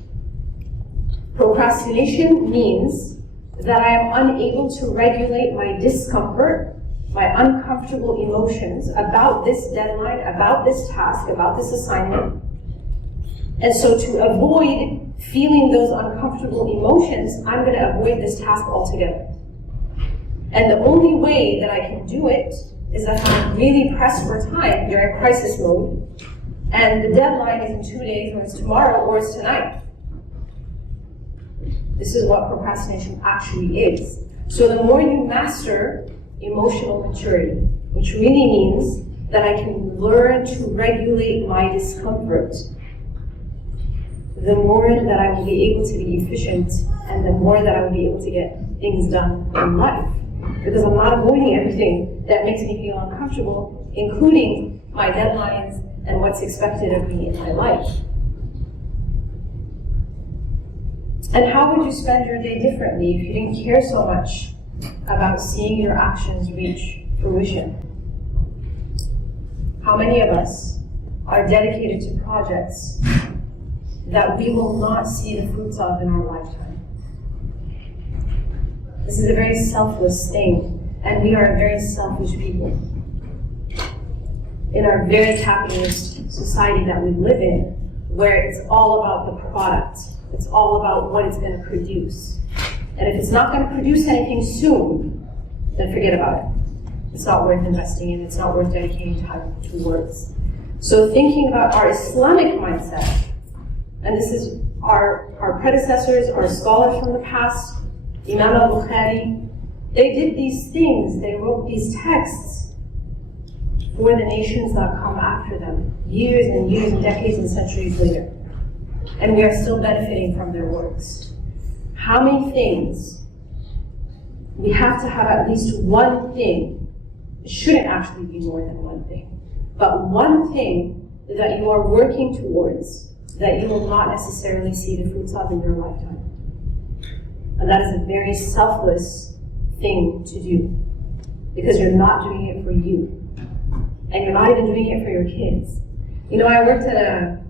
Procrastination means that I am unable to regulate my discomfort, my uncomfortable emotions about this deadline, about this task, about this assignment. And so to avoid feeling those uncomfortable emotions, I'm going to avoid this task altogether. And the only way that I can do it is if I'm really pressed for time during crisis mode, and the deadline is in 2 days, or it's tomorrow, or it's tonight. This is what procrastination actually is. So the more you master emotional maturity, which really means that I can learn to regulate my discomfort, the more that I will be able to be efficient, and the more that I will be able to get things done in life. Because I'm not avoiding everything that makes me feel uncomfortable, including my deadlines and what's expected of me in my life. And how would you spend your day differently if you didn't care so much about seeing your actions reach fruition? How many of us are dedicated to projects that we will not see the fruits of in our lifetime? This is a very selfless thing, and we are very selfish people. In our very capitalist society that we live in, where it's all about the product, it's all about what it's going to produce. And if it's not going to produce anything soon, then forget about it. It's not worth investing in, it's not worth dedicating time towards. So thinking about our Islamic mindset, and this is our predecessors, our scholars from the past, Imam al-Bukhari, they did these things, they wrote these texts for the nations that come after them, years and years and decades and centuries later. And we are still benefiting from their works. How many things? We have to have at least one thing. It shouldn't actually be more than one thing. But one thing that you are working towards that you will not necessarily see the fruits of in your lifetime. And that is a very selfless thing to do. Because you're not doing it for you. And you're not even doing it for your kids. You know, I worked at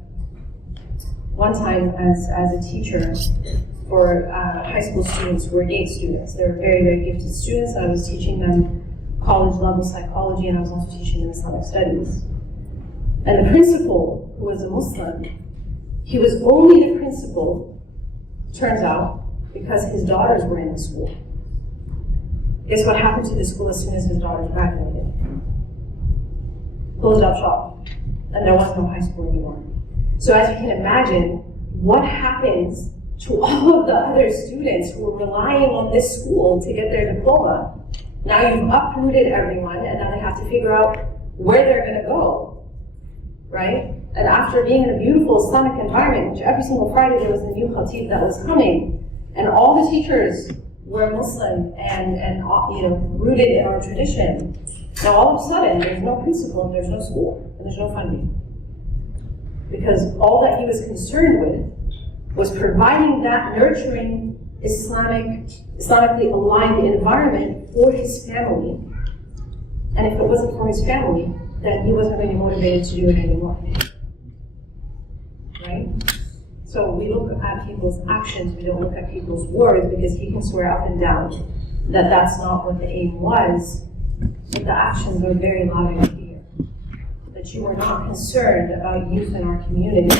one time as a teacher for high school students who were GATE students. They were very, very gifted students, and I was teaching them college-level psychology, and I was also teaching them Islamic studies. And the principal, who was a Muslim, he was only the principal, turns out, because his daughters were in the school. Guess what happened to the school as soon as his daughters graduated? Closed up shop, and there was no high school anymore. So as you can imagine, what happens to all of the other students who were relying on this school to get their diploma? Now you've uprooted everyone, and now they have to figure out where they're going to go, right? And after being in a beautiful Islamic environment, which every single Friday there was a new khatib that was coming, and all the teachers were Muslim and rooted in our tradition. Now all of a sudden, there's no principal, and there's no school, and there's no funding. Because all that he was concerned with was providing that nurturing Islamically aligned environment for his family. And if it wasn't for his family, then he wasn't really motivated to do it anymore. Right? So we look at people's actions, we don't look at people's words, because he can swear up and down that that's not what the aim was, but the actions are very loud and clear. That you were not concerned about youth in our community.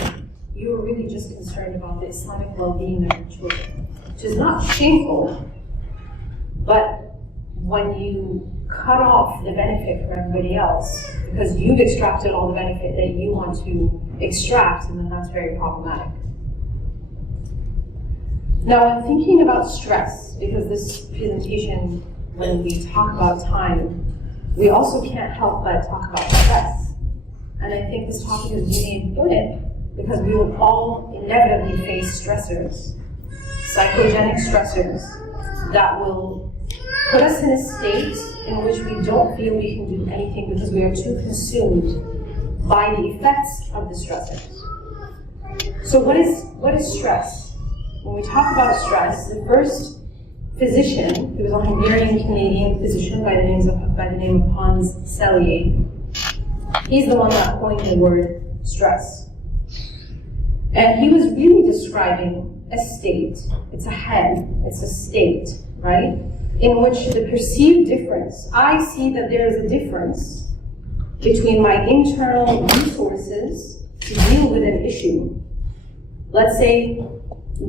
You were really just concerned about the Islamic well-being of your children, which is not shameful, but when you cut off the benefit from everybody else, because you've extracted all the benefit that you want to extract, and then that's very problematic. Now, when thinking about stress, because this presentation, when we talk about time, we also can't help but talk about stress. And I think this topic is really important because we will all inevitably face stressors, psychogenic stressors, that will put us in a state in which we don't feel we can do anything because we are too consumed by the effects of the stressors. So what is stress? When we talk about stress, the first physician, who was a Hungarian-Canadian physician by the name of Hans Selye, he's the one that coined the word stress. And he was really describing a state, it's a head, it's a state, right? In which the perceived difference, I see that there is a difference between my internal resources to deal with an issue. Let's say,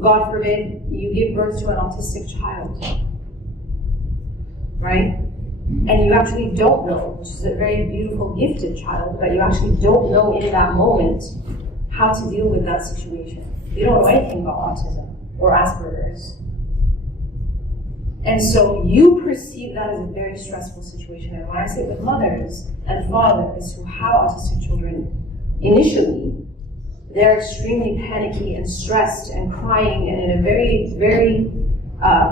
God forbid, you give birth to an autistic child, right? And you actually don't know, which is a very beautiful, gifted child, but you actually don't know in that moment how to deal with that situation. You don't know anything about autism or Asperger's. And so you perceive that as a very stressful situation. And when I sit with mothers and fathers who have autistic children, initially, they're extremely panicky and stressed and crying and in a very, very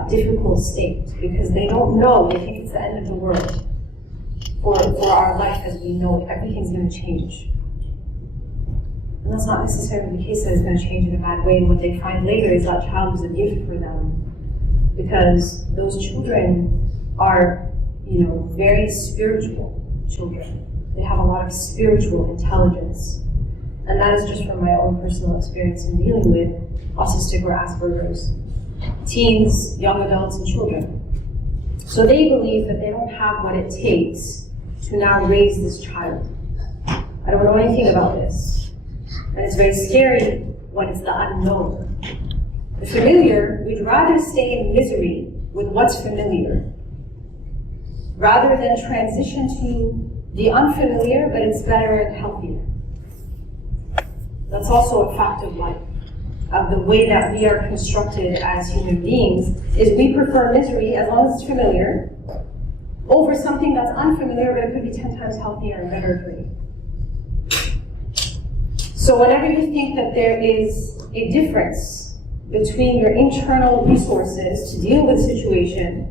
difficult state because they don't know, they think it's the end of the world for our life as we know it. Everything's going to change. And that's not necessarily the case that it's going to change in a bad way. And what they find later is that child was a gift for them, because those children are, very spiritual children. They have a lot of spiritual intelligence. And that is just from my own personal experience in dealing with autistic or Asperger's teens, young adults, and children. So they believe that they don't have what it takes to now raise this child. I don't know anything about this. And it's very scary when it's the unknown. The familiar, we'd rather stay in misery with what's familiar, rather than transition to the unfamiliar, but it's better and healthier. That's also a fact of life, of the way that we are constructed as human beings, is we prefer misery as long as it's familiar, over something that's unfamiliar, but it could be 10 times healthier and better for you. So whenever you think that there is a difference between your internal resources to deal with a situation,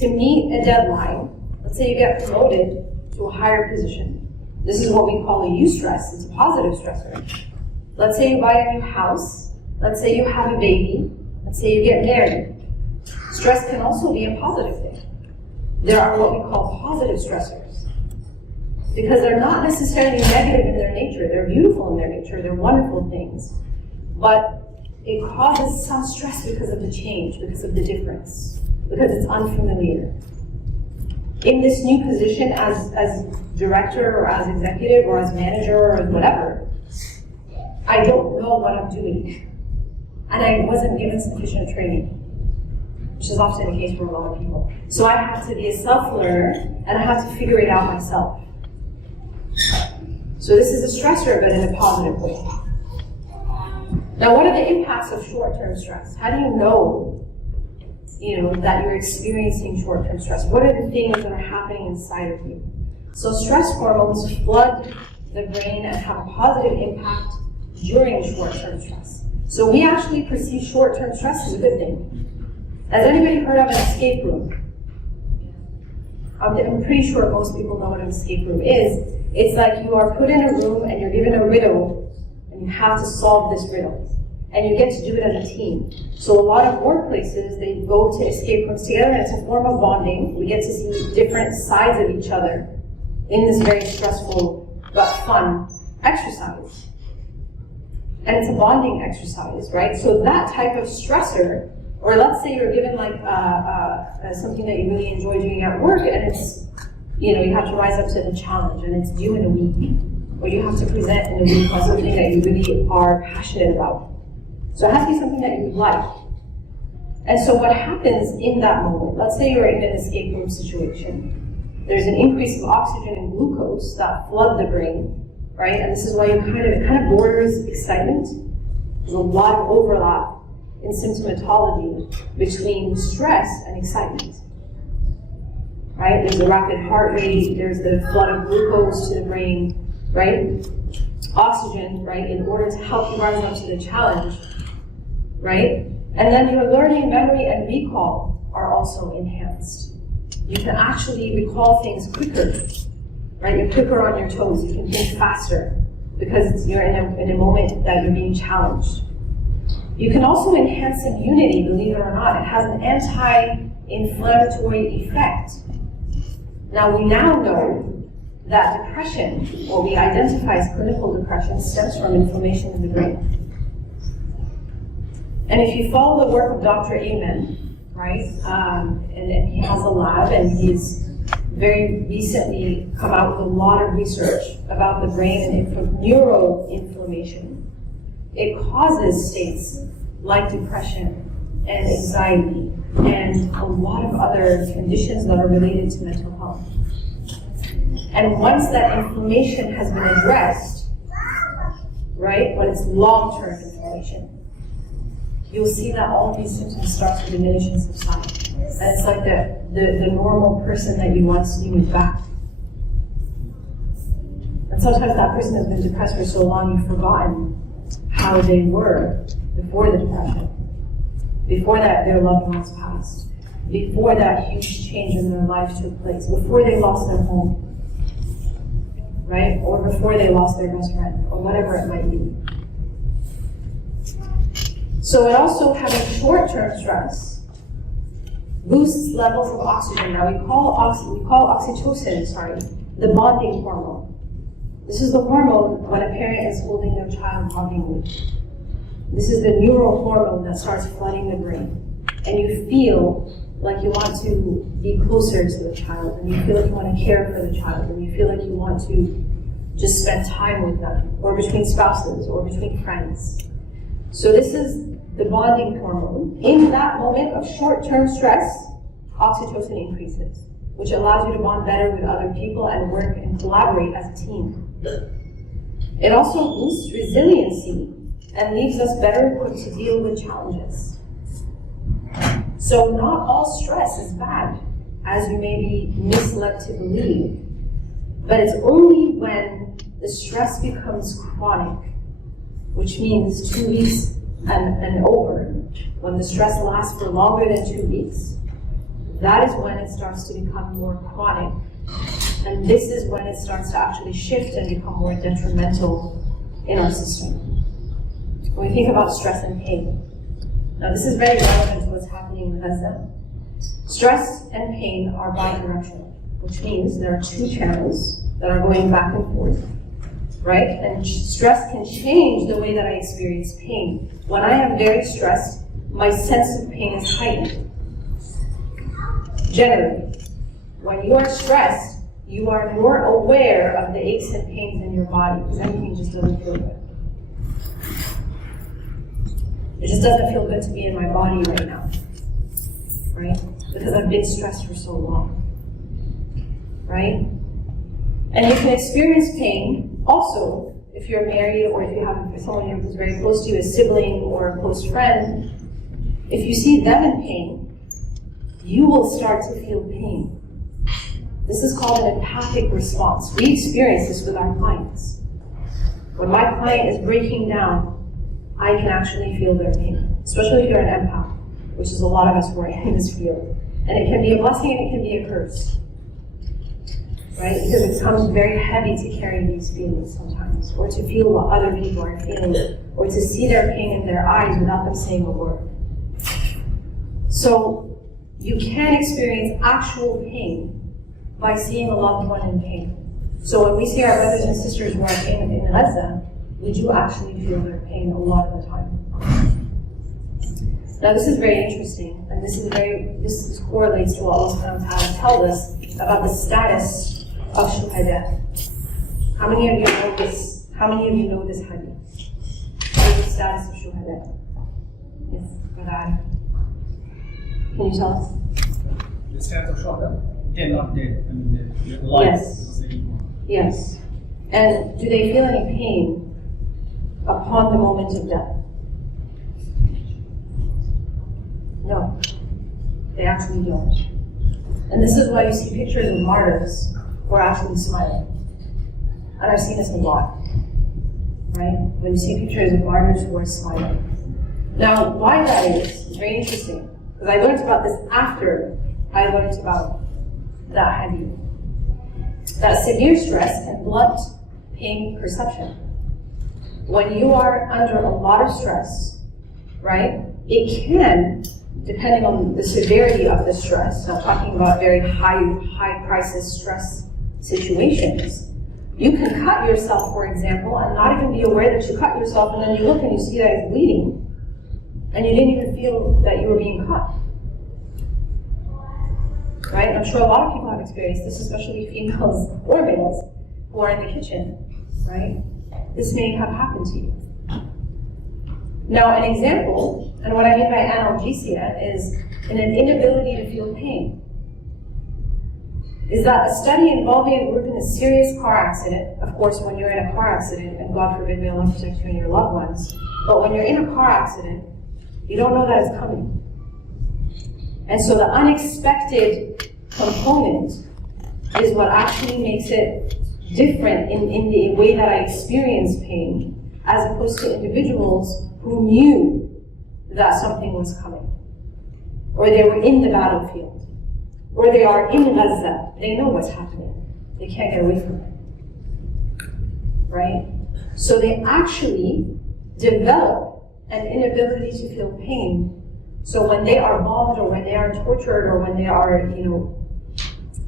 to meet a deadline, let's say you get promoted to a higher position. This is what we call a eustress. It's a positive stressor. Let's say you buy a new house. Let's say you have a baby. Let's say you get married. Stress can also be a positive thing. There are what we call positive stressors, because they're not necessarily negative in their nature. They're beautiful in their nature. They're wonderful things. But it causes some stress because of the change, because of the difference, because it's unfamiliar. In this new position as director or as executive or as manager or whatever, I don't know what I'm doing. And I wasn't given sufficient training, which is often the case for a lot of people. So I have to be a self-learner, and I have to figure it out myself. So this is a stressor, but in a positive way. Now, what are the impacts of short-term stress? How do you know that you're experiencing short-term stress? What are the things that are happening inside of you? So stress hormones flood the brain and have a positive impact during short-term stress. So we actually perceive short-term stress as a good thing. Has anybody heard of an escape room? I'm pretty sure most people know what an escape room is. It's like you are put in a room and you're given a riddle and you have to solve this riddle. And you get to do it as a team. So a lot of workplaces, they go to escape rooms together, and it's a form of bonding. We get to see different sides of each other in this very stressful but fun exercise. And it's a bonding exercise, right? So that type of stressor, or let's say you're given like something that you really enjoy doing at work, and it's, you have to rise up to the challenge, and it's due in a week, or you have to present in a week on something that you really are passionate about. So it has to be something that you like. And so what happens in that moment, let's say you're in an escape room situation, there's an increase of oxygen and glucose that flood the brain, right? And this is why it kind of borders excitement. There's a lot of overlap in symptomatology between stress and excitement, right? There's a rapid heart rate, there's the flood of glucose to the brain, right? Oxygen, right, in order to help you rise up to the challenge, right? And then your learning, memory, and recall are also enhanced. You can actually recall things quicker, right? You're quicker on your toes, you can think faster, because you're in a moment that you're being challenged. You can also enhance immunity, believe it or not. It has an anti-inflammatory effect. Now we know that depression, what we identify as clinical depression, stems from inflammation in the brain. And if you follow the work of Dr. Amen, right, and he has a lab, and he's very recently come out with a lot of research about the brain and neuroinflammation. It causes states like depression and anxiety and a lot of other conditions that are related to mental health. And once that inflammation has been addressed, right, when it's long-term inflammation, you'll see that all of these symptoms start to diminish and subside. And it's like the normal person that you once knew is back. And sometimes that person has been depressed for so long you've forgotten how they were before the depression, before that their loved ones passed, before that huge change in their life took place, before they lost their home. right? Or before they lost their best friend, or whatever it might be. So it also, having short-term stress, boosts levels of oxygen. Now we call oxytocin, the bonding hormone. This is the hormone when a parent is holding their child lovingly. This is the neural hormone that starts flooding the brain. And you feel like you want to be closer to the child, and you feel like you want to care for the child, and you feel like you want to just spend time with them, or between spouses, or between friends. So this is the bonding hormone. In that moment of short-term stress, oxytocin increases, which allows you to bond better with other people and work and collaborate as a team. It also boosts resiliency and leaves us better equipped to deal with challenges. So not all stress is bad, as you may be misled to believe, but it's only when the stress becomes chronic, which means 2 weeks and over, when the stress lasts for longer than 2 weeks, that is when it starts to become more chronic. And this is when it starts to actually shift and become more detrimental in our system. When we think about stress and pain. Now this is very relevant to what's happening in Gaza. Stress and pain are bidirectional, which means there are 2 channels that are going back and forth, right? And stress can change the way that I experience pain. When I am very stressed, my sense of pain is heightened. Generally, when you are stressed, you are more aware of the aches and pains in your body, because everything just doesn't feel good. It just doesn't feel good to be in my body right now, right? Because I've been stressed for so long, right? And you can experience pain also if you're married, or if you have someone who's very close to you, a sibling or a close friend. If you see them in pain, you will start to feel pain. This is called an empathic response. We experience this with our clients. When my client is breaking down, I can actually feel their pain, especially if you're an empath, which is a lot of us who are in this field. And it can be a blessing and it can be a curse, right? Because it becomes very heavy to carry these feelings sometimes, or to feel what other people are feeling, or to see their pain in their eyes without them saying a word. So you can experience actual pain by seeing a loved one in pain. So when we see our brothers and sisters who are in Gaza, we do actually feel their pain a lot of the time. Now this is very interesting, and this correlates to what Allah subhanahu wa ta'ala tells us about the status of shuhada. How many of you know this? How many of you know this hadith? What is the status of shuhada? Yes, Qur'an. Can you tell us? The status of shuhada? They're not dead. I mean, they're alive. Yes. Yes. And do they feel any pain upon the moment of death? No, they actually don't. And this is why you see pictures of martyrs who are actually smiling. And I've seen this a lot, right? When you see pictures of martyrs who are smiling. Now, why that is very interesting, because I learned about this after I learned about that hadith. That severe stress can blunt pain perception. When you are under a lot of stress, right, it can, depending on the severity of the stress, I'm talking about very high crisis stress situations, you can cut yourself, for example, and not even be aware that you cut yourself, and then you look and you see that it's bleeding, and you didn't even feel that you were being cut. Right? I'm sure a lot of people have experienced this, especially females or males who are in the kitchen, right? This may have happened to you. Now, an example, and what I mean by analgesia is an inability to feel pain, is that a study involving a group in a serious car accident, of course, when you're in a car accident, and God forbid, may Allah protect you and your loved ones, but when you're in a car accident, you don't know that it's coming. And so the unexpected component is what actually makes it different in the way that I experience pain, as opposed to individuals who knew that something was coming, or they were in the battlefield, or they are in Gaza. They know what's happening. They can't get away from it. right? So they actually develop an inability to feel pain. So when they are bombed or when they are tortured or when they are,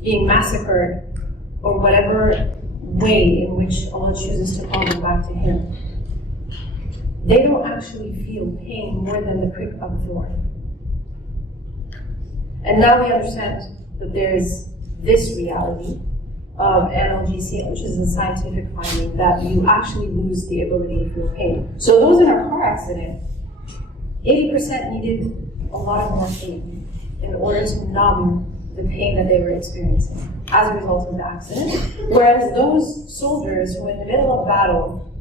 being massacred or whatever way in which Allah chooses to call them back to Him, they don't actually feel pain more than the prick of a thorn. And now we understand that there's this reality of analgesia, which is a scientific finding, that you actually lose the ability to feel pain. So those in a car accident, 80% needed a lot of morphine in order to numb the pain that they were experiencing as a result of the accident. Whereas those soldiers who in the middle of battle,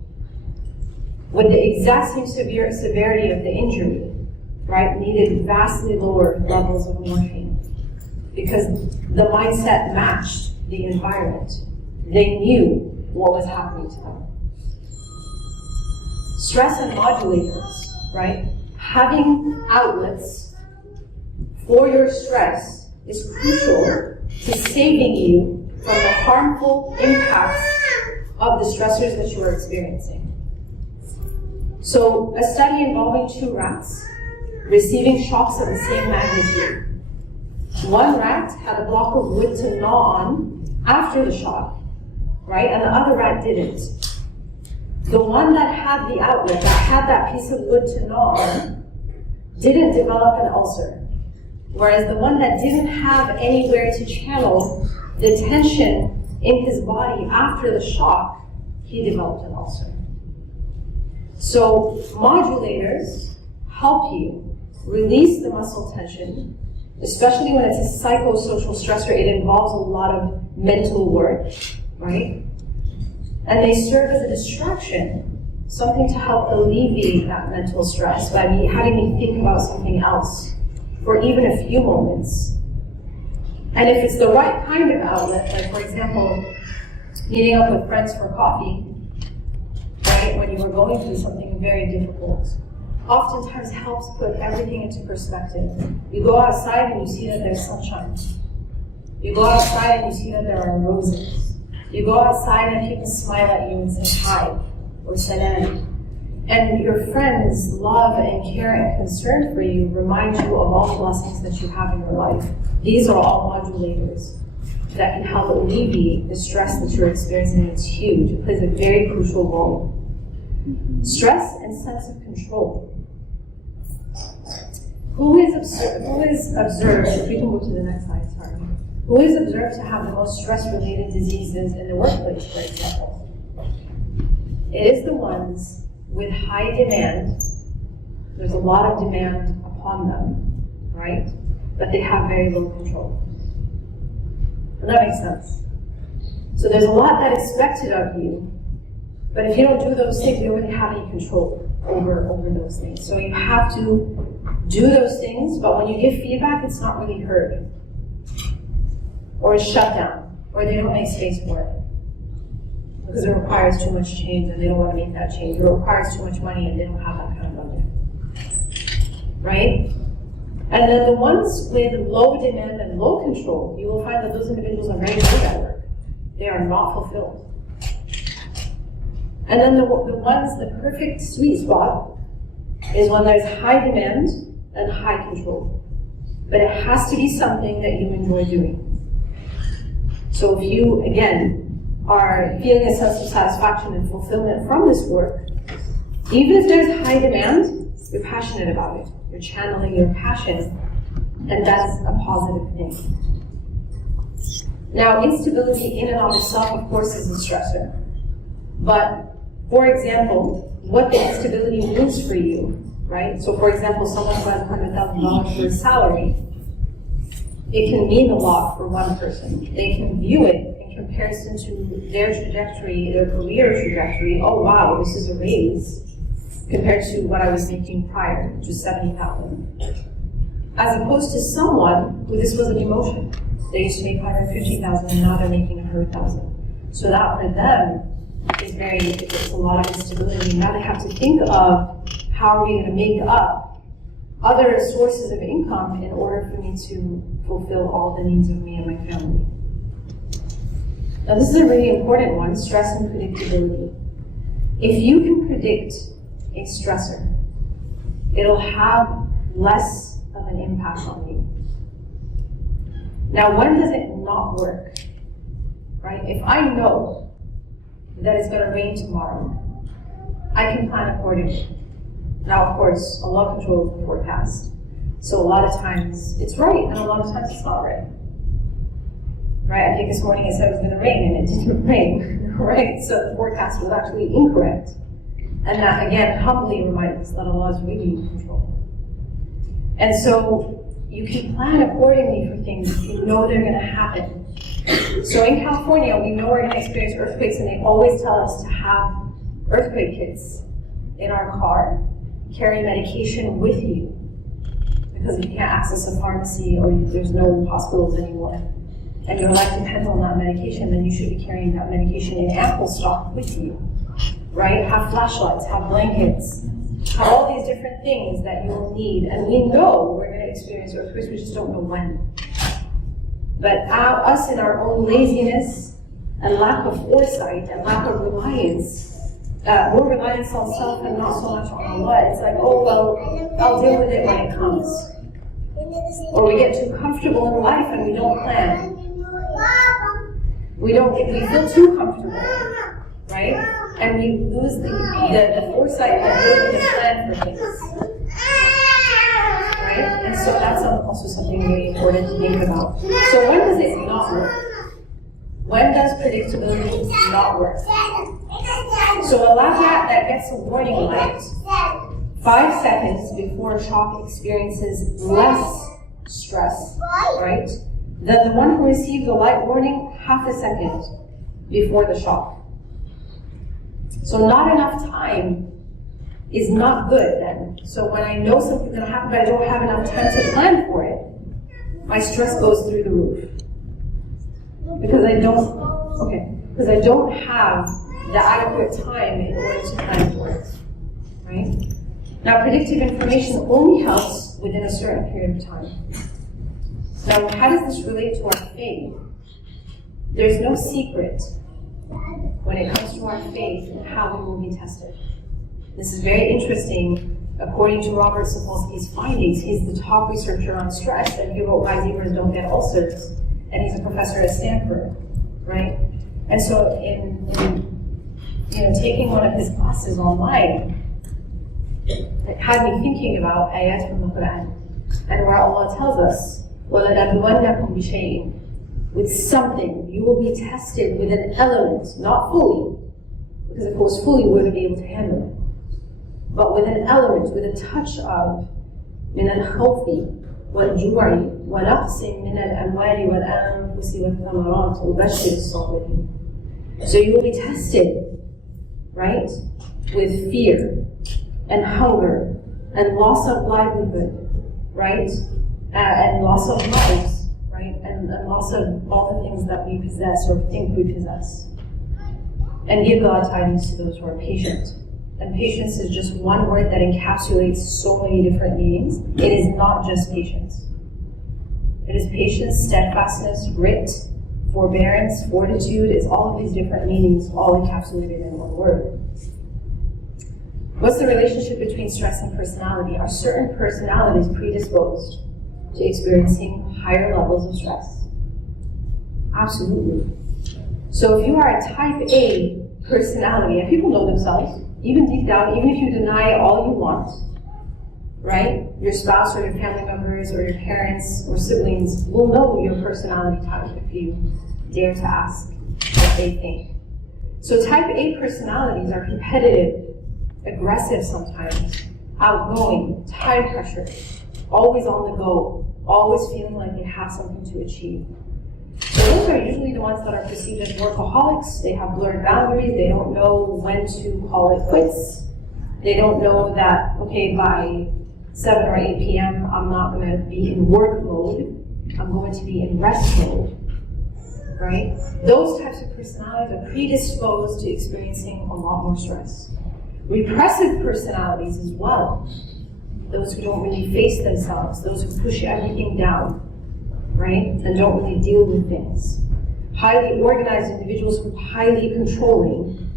with the exact same severity of the injury, right, needed vastly lower levels of morphine because the mindset matched the environment. They knew what was happening to them. Stress and modulators, right? Having outlets for your stress is crucial to saving you from the harmful impacts of the stressors that you are experiencing. So, a study involving 2 rats receiving shocks of the same magnitude. One rat had a block of wood to gnaw on after the shock, right? And the other rat didn't. The one that had the outlet, that had that piece of wood to gnaw on, didn't develop an ulcer. Whereas the one that didn't have anywhere to channel the tension in his body after the shock, he developed an ulcer. So modulators help you release the muscle tension, especially when it's a psychosocial stressor. It involves a lot of mental work, right? And they serve as a distraction, something to help alleviate that mental stress by having me think about something else for even a few moments. And if it's the right kind of outlet, like for example, meeting up with friends for coffee, right, when you were going through something very difficult, oftentimes helps put everything into perspective. You go outside and you see that there's sunshine. You go outside and you see that there are roses. You go outside and people smile at you and say hi or salam. And your friends' love and care and concern for you remind you of all the blessings that you have in your life. These are all modulators that can help alleviate the stress that you're experiencing. It's huge. It plays a very crucial role. Stress and sense of control. Who is observed, if you can go to the next slide, sorry. Who is observed to have the most stress-related diseases in the workplace, for example? It is the ones with high demand. There's a lot of demand upon them, right? But they have very low control. And that makes sense. So there's a lot that is expected of you, but if you don't do those things, you don't really have any control over those things. So you have to do those things, but when you give feedback, it's not really heard. Or it's shut down, or they don't make space for it. Because it requires too much change and they don't want to make that change. Or it requires too much money and they don't have that kind of money. Right? And then the ones with low demand and low control, you will find that those individuals are very good at work. They are not fulfilled. And then the ones, the perfect sweet spot is when there's high demand and high control. But it has to be something that you enjoy doing. So if you, again, are feeling a sense of satisfaction and fulfillment from this work, even if there's high demand, you're passionate about it. You're channeling your passion, and that's a positive thing. Now, instability in and of itself, of course, is a stressor. But, for example, what the instability means for you, right? So, for example, someone who has $100,000 for a salary, it can mean a lot for one person. They can view it in comparison to their trajectory, their career trajectory. Oh, wow, this is a raise compared to what I was making prior, which was $70,000. As opposed to someone who this was an emotion. They used to make $150,000 and now they're making $100,000. So that for them is it's a lot of instability. Now they have to think of how are we going to make up other sources of income in order for me to fulfill all the needs of me and my family. Now this is a really important one, stress and predictability. If you can predict a stressor, it'll have less of an impact on you. Now, when does it not work? Right? If I know that it's going to rain tomorrow, I can plan accordingly. Now, of course, Allah controls the forecast. So a lot of times it's right, and a lot of times it's not right. Right? I think this morning it said it was going to rain, and it didn't rain. Right? So the forecast was actually incorrect. And that, again, humbly reminds us that Allah is really in control. And so you can plan accordingly for things if you know they're going to happen. So in California, we know we're going to experience earthquakes, and they always tell us to have earthquake kits in our car, carry medication with you. Because if you can't access a pharmacy or there's no hospitals anymore, and your life depends on that medication, then you should be carrying that medication in ample stock with you. Right? Have flashlights, have blankets, have all these different things that you'll need. And we know we're going to experience earthquakes, we just don't know when. But us in our own laziness and lack of foresight and lack of reliance, more reliance on self and not so much on Allah, it's like, oh, well, I'll deal with it when it comes. Or we get too comfortable in life and we don't plan. We feel too comfortable, right? And we lose the foresight and ability to plan for things. Right? And so that's also something really important to think about. So when does it not work? When does predictability not work? So a lafayette that gets a warning light 5 seconds before a shock experiences less stress, right, than the one who receives a light warning half a second before the shock. So not enough time is not good then. So when I know something's going to happen but I don't have enough time to plan for it, my stress goes through the roof. Because I don't have the adequate time in order to plan for it. Right? Now, predictive information only helps within a certain period of time. Now, how does this relate to our faith? There's no secret when it comes to our faith and how we will be tested. This is very interesting. According to Robert Sapolsky's findings, he's the top researcher on stress, and he wrote Why Zebras Don't Get Ulcers, and he's a professor at Stanford, right? And so in taking one of his classes online, it had me thinking about ayat from the Quran, and where Allah tells us, وَلَنَبْلُوَنَّكُمْ بِشَيْءٍ, with something, you will be tested with an element, not fully, because of course fully we wouldn't be able to handle it, but with an element, with a touch of مِنَ الْخَوْفِ وَالْجُوعِ وَنَقْصٍ مِنَ الْأَمْوَالِ وَالْأَنفُسِ وَالثَّمَرَاتِ وَبَشِّرِ الصَّابِرِينَ. So you will be tested, right, with fear and hunger and loss of livelihood, right, and loss of lives, right, and loss of all the things that we possess or think we possess. And give glad tidings to those who are patient. And patience is just one word that encapsulates so many different meanings. It is not just patience. It is patience, steadfastness, grit, forbearance, fortitude. It's all of these different meanings, all encapsulated in one word. What's the relationship between stress and personality? Are certain personalities predisposed to experiencing higher levels of stress? Absolutely. So if you are a type A personality, and people know themselves, even deep down, even if you deny all you want, right? Your spouse or your family members or your parents or siblings will know your personality type if you dare to ask what they think. So type A personalities are competitive, aggressive sometimes, outgoing, time pressure, always on the go, always feeling like they have something to achieve. So those are usually the ones that are perceived as workaholics. They have blurred boundaries. They don't know when to call it quits. They don't know that, okay, by 7 or 8 p.m., I'm not going to be in work mode. I'm going to be in rest mode, right? Those types of personalities are predisposed to experiencing a lot more stress. Repressive personalities as well. Those who don't really face themselves, those who push everything down, right? And don't really deal with things. Highly organized individuals who are highly controlling,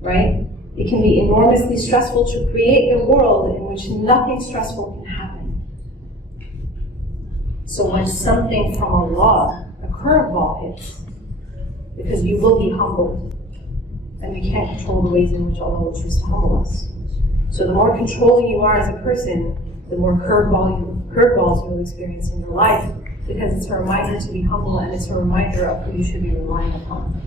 right? It can be enormously stressful to create a world in which nothing stressful can happen. So when something from Allah, a curveball hits, because you will be humbled, and we can't control the ways in which Allah will choose to humble us. So the more controlling you are as a person, the more curveballs you will experience in your life, because it's a reminder to be humble and it's a reminder of who you should be relying upon.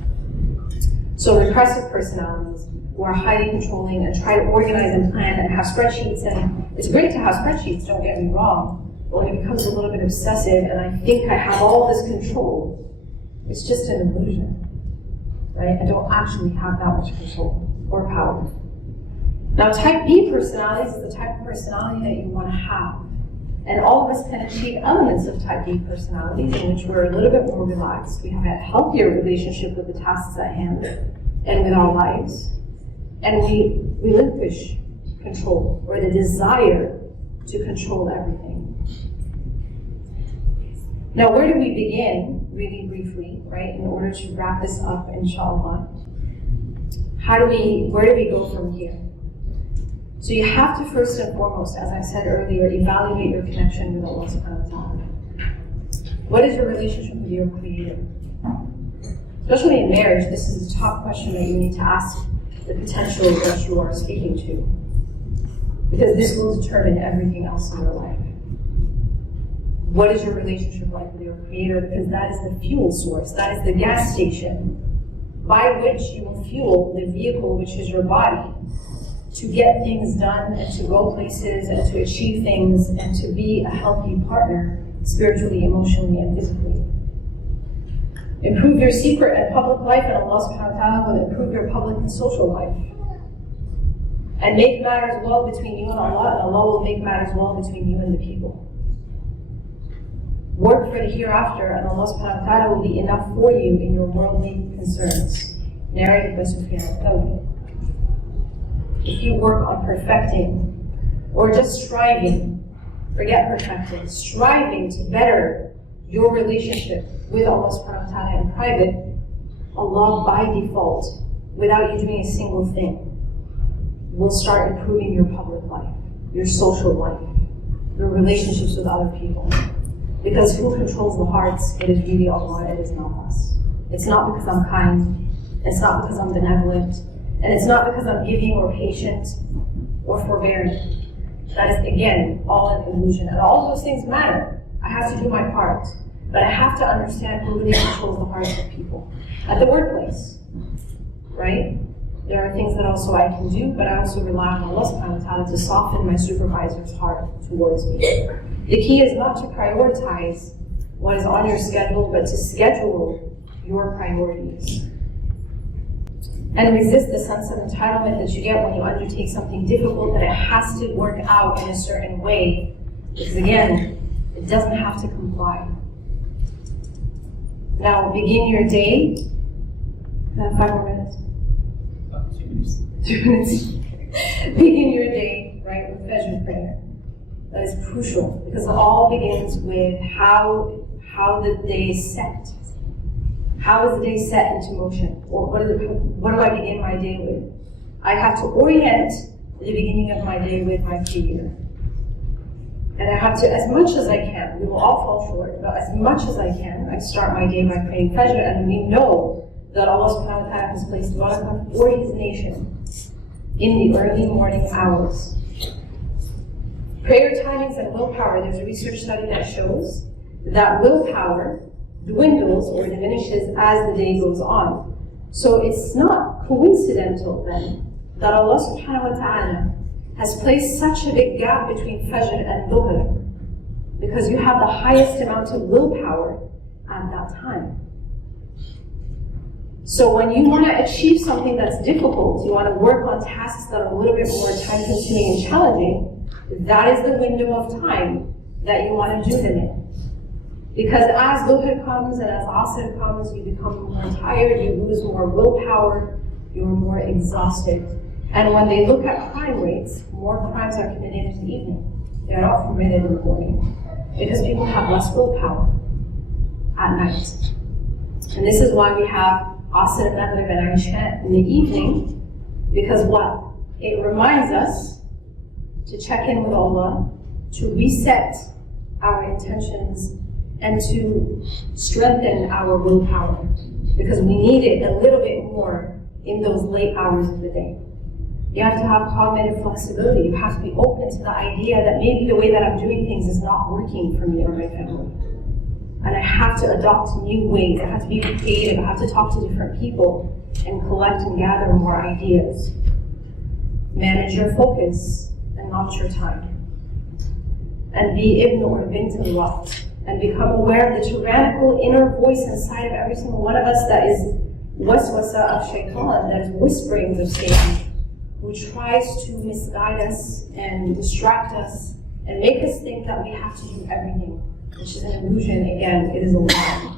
So repressive personalities who are highly controlling and try to organize and plan and have spreadsheets, and it's great to have spreadsheets, don't get me wrong, but when it becomes a little bit obsessive and I think I have all this control, it's just an illusion, right? I don't actually have that much control or power. Now, type B personalities is the type of personality that you want to have. And all of us can achieve elements of type B personalities in which we're a little bit more relaxed. We have a healthier relationship with the tasks at hand and with our lives. And we relinquish control, or the desire to control everything. Now, where do we begin, really briefly, right, in order to wrap this up, inshallah? Where do we go from here? So you have to first and foremost, as I said earlier, evaluate your connection with Allah subhanahu wa ta'ala. What is your relationship with your Creator? Especially in marriage, this is the top question that you need to ask the potential that you are speaking to. Because this will determine everything else in your life. What is your relationship like with your Creator? Because that is the fuel source, that is the gas station by which you will fuel the vehicle, which is your body, to get things done and to go places and to achieve things and to be a healthy partner spiritually, emotionally, and physically. Improve your secret and public life, and Allah subhanahu wa ta'ala will improve your public and social life. And make matters well between you and Allah will make matters well between you and the people. Work for the hereafter, and Allah subhanahu wa ta'ala will be enough for you in your worldly concerns. Narrated by Sufyan al-Thawri. If you work on perfecting, or just striving, forget perfecting, striving to better your relationship with Allah subhanahu wa ta'ala in private, Allah by default, without you doing a single thing, will start improving your public life, your social life, your relationships with other people. Because who controls the hearts? It is really Allah, it is not us. It's not because I'm kind, it's not because I'm benevolent, and it's not because I'm giving or patient or forbearing. That is, again, all an illusion. And all of those things matter. I have to do my part. But I have to understand who really controls the hearts of people. At the workplace, right? There are things that also I can do, but I also rely on Allah subhanahu wa ta'ala to soften my supervisor's heart towards me. The key is not to prioritize what is on your schedule, but to schedule your priorities. And resist the sense of entitlement that you get when you undertake something difficult, that it has to work out in a certain way. Because again, it doesn't have to comply. Now, begin your day. Can I have 5 more minutes? 2 minutes. 2 minutes. Begin your day, right, with Fajr prayer. That is crucial, because it all begins with how the day is set. How is the day set into motion? Or what do I begin my day with? I have to orient the beginning of my day with my Creator. And I have to, as much as I can, we will all fall short, but as much as I can, I start my day by praying Fajr, and we know that Allah subhanahu wa ta'ala has placed barakah for His nation in the early morning hours. Prayer timings and willpower, there's a research study that shows that willpower dwindles or diminishes as the day goes on. So it's not coincidental then that Allah subhanahu wa ta'ala has placed such a big gap between Fajr and Dhuhr, because you have the highest amount of willpower at that time. So when you want to achieve something that's difficult, you want to work on tasks that are a little bit more time-consuming and challenging, that is the window of time that you want to do them in. Because as Dhuhr comes and as Asr comes, you become more tired, you lose more willpower, you're more exhausted. And when they look at crime rates, more crimes are committed in the evening. They're not committed in the morning. Because people have less willpower at night. And this is why we have Asr, Maghrib, and Isha in the evening, Because what? It reminds us to check in with Allah, to reset our intentions, and to strengthen our willpower. Because we need it a little bit more in those late hours of the day. You have to have cognitive flexibility. You have to be open to the idea that maybe the way that I'm doing things is not working for me or my family. And I have to adopt new ways. I have to be creative. I have to talk to different people and collect and gather more ideas. Manage your focus and not your time. And be ibn or bint al-waqt. And become aware of the tyrannical inner voice inside of every single one of us that is waswasa of shaitan, that is whisperings of Satan, who tries to misguide us and distract us and make us think that we have to do everything, which is an illusion. Again, it is a lie.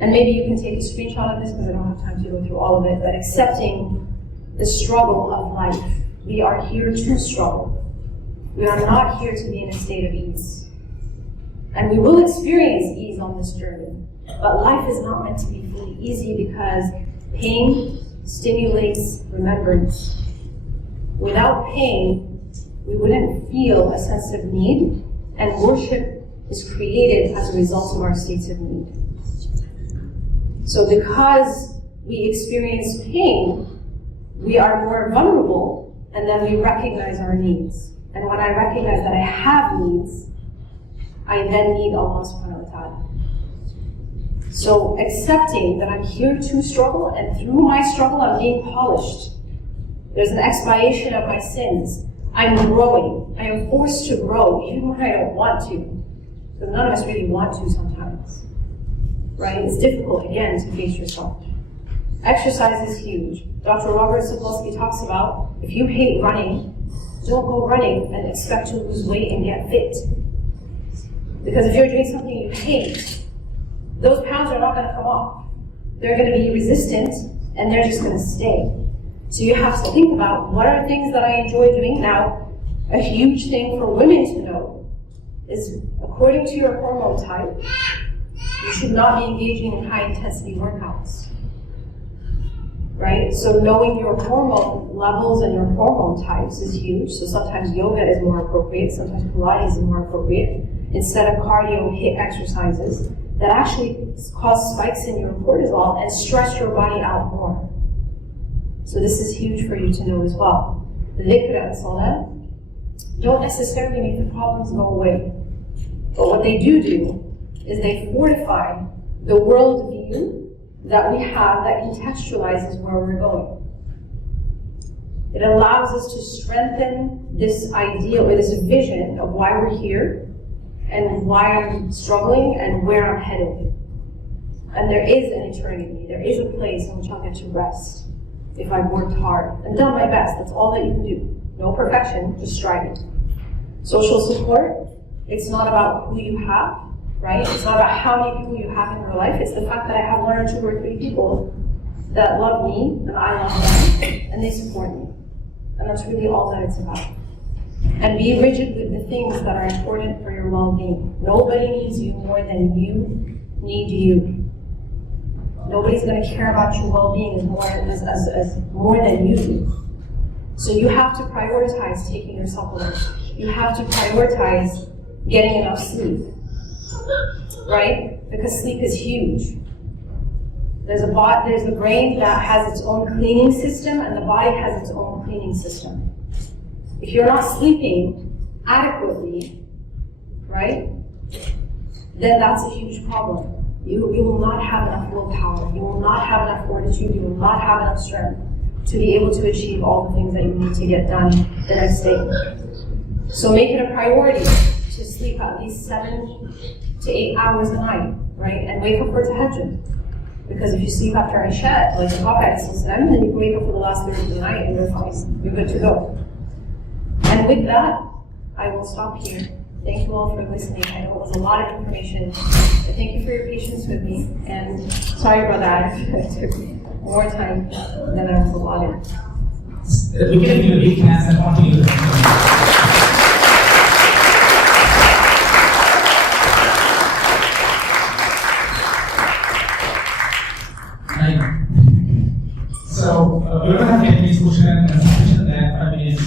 And maybe you can take a screenshot of this because I don't have time to go through all of it, but accepting the struggle of life. We are here to struggle. We are not here to be in a state of ease. And we will experience ease on this journey. But life is not meant to be fully easy because pain stimulates remembrance. Without pain, we wouldn't feel a sense of need, and worship is created as a result of our states of need. So because we experience pain, we are more vulnerable, and then we recognize our needs. And when I recognize that I have needs, I then need Allah subhanahu wa ta'ala. So accepting that I'm here to struggle, and through my struggle I'm being polished. There's an expiation of my sins. I'm growing. I am forced to grow, even when I don't want to. Because none of us really want to sometimes. Right? It's difficult, again, to face yourself. Exercise is huge. Dr. Robert Sapolsky talks about, if you hate running, don't go running and expect to lose weight and get fit. Because if you're doing something you hate, those pounds are not going to come off. They're going to be resistant, and they're just going to stay. So you have to think about, what are things that I enjoy doing? Now, a huge thing for women to know is, according to your hormone type, you should not be engaging in high-intensity workouts. Right? So knowing your hormone levels and your hormone types is huge. So sometimes yoga is more appropriate, sometimes Pilates is more appropriate, instead of cardio HIIT exercises that actually cause spikes in your cortisol and stress your body out more. So this is huge for you to know as well. Dhikr and salah don't necessarily make the problems go away. But what they do is they fortify the worldview that we have that contextualizes where we're going. It allows us to strengthen this idea or this vision of why we're here and why I'm struggling and where I'm headed. And there is an eternity. There is a place in which I'll get to rest if I've worked hard and done my best. That's all that you can do. No perfection, just striving. Social support, it's not about who you have, right? It's not about how many people you have in your life. It's the fact that I have 1 or 2 or 3 people that love me and I love them and they support me. And that's really all that it's about. And be rigid with the things that are important for your well-being. Nobody needs you more than you need you. Nobody's going to care about your well-being as more than you do. So you have to prioritize taking your supplements. You have to prioritize getting enough sleep. Right? Because sleep is huge. There's the brain that has its own cleaning system, and the body has its own cleaning system. If you're not sleeping adequately, right, then that's a huge problem. You will not have enough willpower. You will not have enough fortitude. You will not have enough strength to be able to achieve all the things that you need to get done the next day. So make it a priority to sleep at least 7 to 8 hours a night, right? And wake up for tahajjud. Because if you sleep after Isha, like the Prophet ﷺ, then you can wake up for the last third of the night and you're fine. You're good to go. And with that, I will stop here. Thank you all for listening. I know it was a lot of information, but thank you for your patience with me. And sorry about that. It took more time than I was allotted. We can do a big hands and continue. So, we're going to have 10 minutes question and answer session, then 5 minutes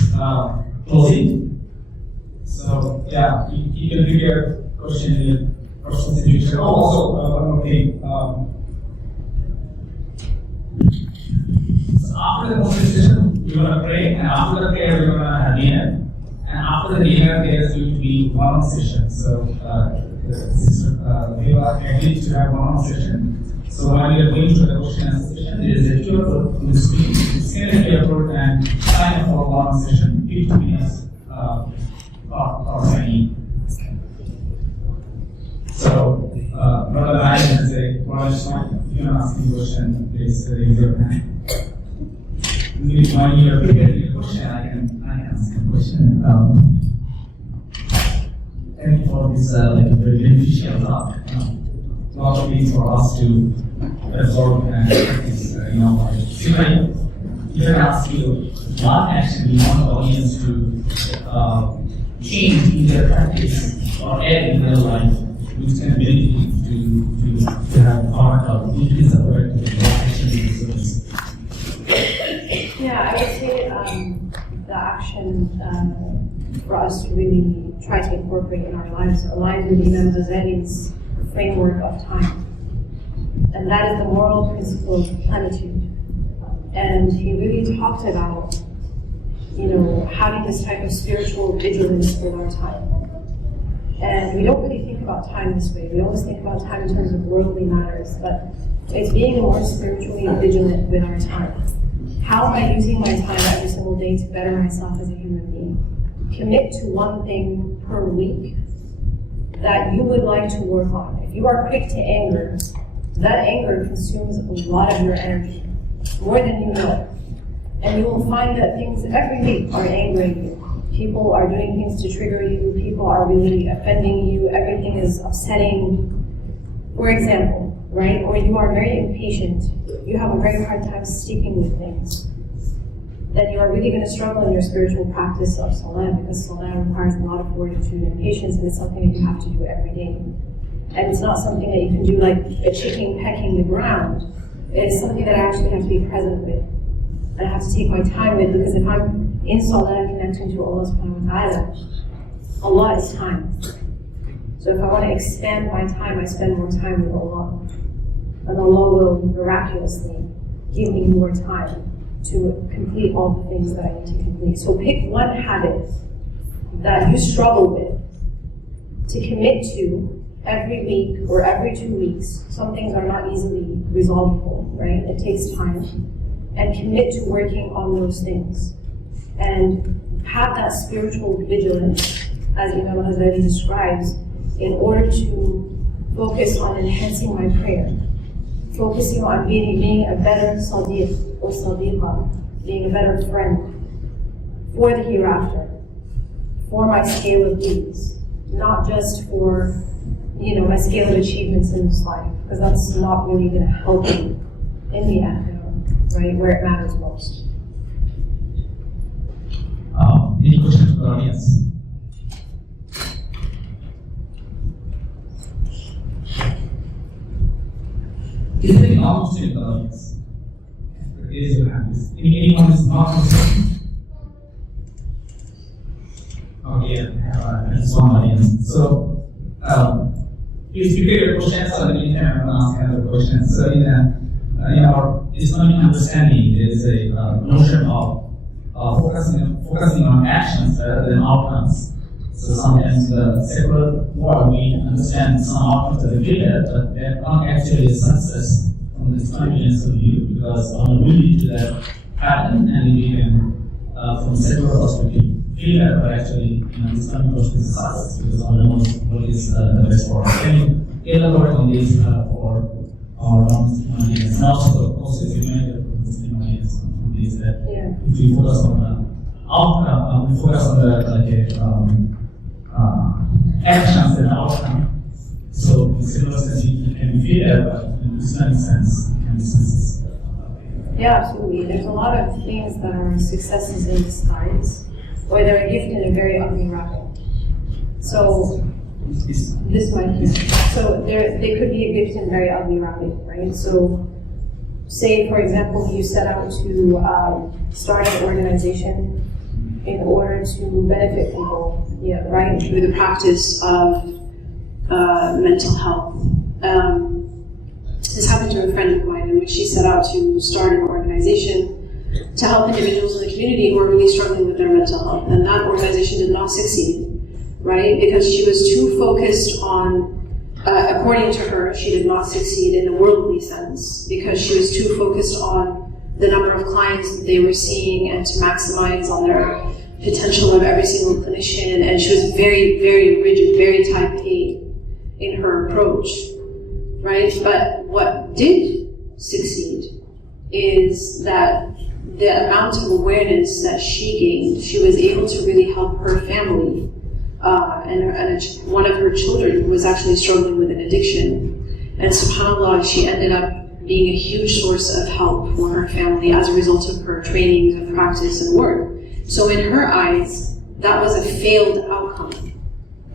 closing. So, yeah, you can prepare question in your personal situation. Oh, also, one more thing. So after the question session, we're going to pray, and after the prayer, we're going to have dinner. And after the dinner, there's going to be one session. So, Sister Heba agreed to have one session. So while we are going to the question and answer session, there is a QR code on the screen. You scan the QR code and sign up for one session, 50 minutes or any. So, Brother Ryan can say, Brother Shwan, if you want to ask me a question, please raise your hand. When you are prepared with your question, I can ask a question. Thank you for this like a very beneficial talk. A lot of things for us to absorb and practice. If I ask you what action you want the audience to change in their practice or add in their life, which can benefit to have part of increase the productivity or action in the service. Yeah, I would say the action for us to really try to incorporate in our lives aligns with Imam Ghazali's framework of time. And that is the moral principle of plenitude. And he really talked about, having this type of spiritual vigilance with our time. And we don't really think about time this way. We always think about time in terms of worldly matters, but it's being more spiritually vigilant with our time. How am I using my time every single day to better myself as a human being? Commit to one thing per week that you would like to work on. If you are quick to anger, that anger consumes a lot of your energy, more than you know. And you will find that things every week are angering you. People are doing things to trigger you, people are really offending you, everything is upsetting. For example, right? Or you are very impatient, you have a very hard time sticking with things. Then you are really going to struggle in your spiritual practice of salah, because salah requires a lot of fortitude and patience, and it's something that you have to do every day. And it's not something that you can do like a chicken pecking the ground. It's something that I actually have to be present with. And I have to take my time with, because if I'm in salah connecting to Allah subhanahu wa ta'ala, Allah is time. So if I want to expand my time, I spend more time with Allah. And Allah will miraculously give me more time to complete all the things that I need to complete. So pick one habit that you struggle with to commit to every week or every 2 weeks. Some things are not easily resolvable, right? It takes time. And commit to working on those things. And have that spiritual vigilance, as Imam Ghazali describes, in order to focus on enhancing my prayer. Focusing on being a better sadiq or sadiqa, being a better friend for the hereafter, for my scale of deeds, not just for my scale of achievements in this life, because that's not really going to help you in the end, right, where it matters most. Any questions from the audience? Is there any non-Muslim in the audience? Raise your hand. Anyone who is not Muslim? Okay, that's one audience. So, please prepare your questions, so in the meantime, I'm going to ask another question. So, in our Islamic understanding, there is a notion of focusing on actions rather than outcomes. So sometimes the secular world, we understand some outcomes as a failure, but they're not actually a success from the Islamic view, because Allah will lead to that pattern, and we can, from a secular perspective, failure, but actually, Islamic perspective is a success, because Allah knows what is the best for us. Can you elaborate on this for our non-Muslim audience, and also the process you made for Muslim audience on this, that if we focus on the outcome, we focus on the actions and outcome. So in similar sense, it can be failure, but in Islamic sense, it can be success. Yeah, absolutely. There's a lot of things that are successes in disguise, or they're a gift in a very ugly wrapping. So this might be. So they could be a gift in very ugly wrapping, right? So say, for example, you set out to start an organization in order to benefit people, yeah, right, through the practice of mental health. This happened to a friend of mine in which she set out to start an organization to help individuals in the community who are really struggling with their mental health. And that organization did not succeed, right? Because she was too focused on, according to her, she did not succeed in the worldly sense because she was too focused on the number of clients that they were seeing and to maximize on their potential of every single clinician. And she was very, very rigid, very type A in her approach, right? But what did succeed is that the amount of awareness that she gained, she was able to really help her family and one of her children was actually struggling with an addiction. And subhanAllah, she ended up being a huge source of help for her family as a result of her trainings and practice and work. So in her eyes, that was a failed outcome.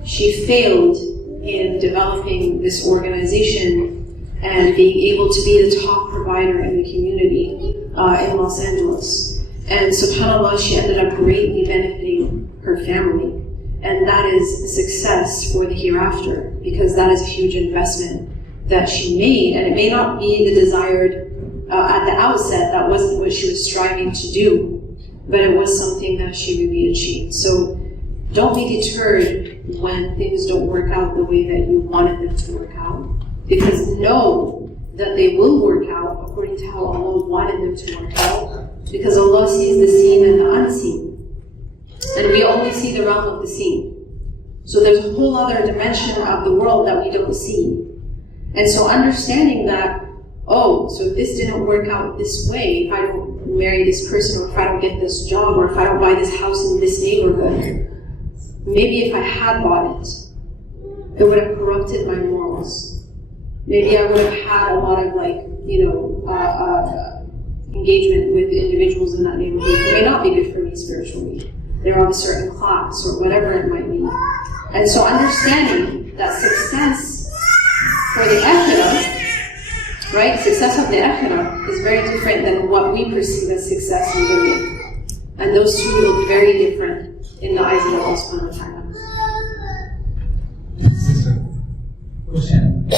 She failed in developing this organization and being able to be the top provider in the community in Los Angeles. And subhanAllah, she ended up greatly benefiting her family. And that is a success for the hereafter, because that is a huge investment that she made. And it may not be the desired, at the outset, that wasn't what she was striving to do, but it was something that she really achieved. So don't be deterred when things don't work out the way that you wanted them to work out, because know that they will work out according to how Allah wanted them to work out, because Allah sees the seen and the unseen. And we only see the realm of the seen. So there's a whole other dimension of the world that we don't see. And so understanding that, oh, so if this didn't work out this way, if I don't marry this person, or if I don't get this job, or if I don't buy this house in this neighborhood, maybe if I had bought it, it would have corrupted my morals. Maybe I would have had a lot of engagement with individuals in that neighborhood who may not be good for me spiritually. They're of a certain class or whatever it might be. And so understanding that success for the akhirah, right? Success of the akhirah is very different than what we perceive as success in dunya. And those two look very different in the eyes of Allah subhanahu wa ta'ala. Sister, question.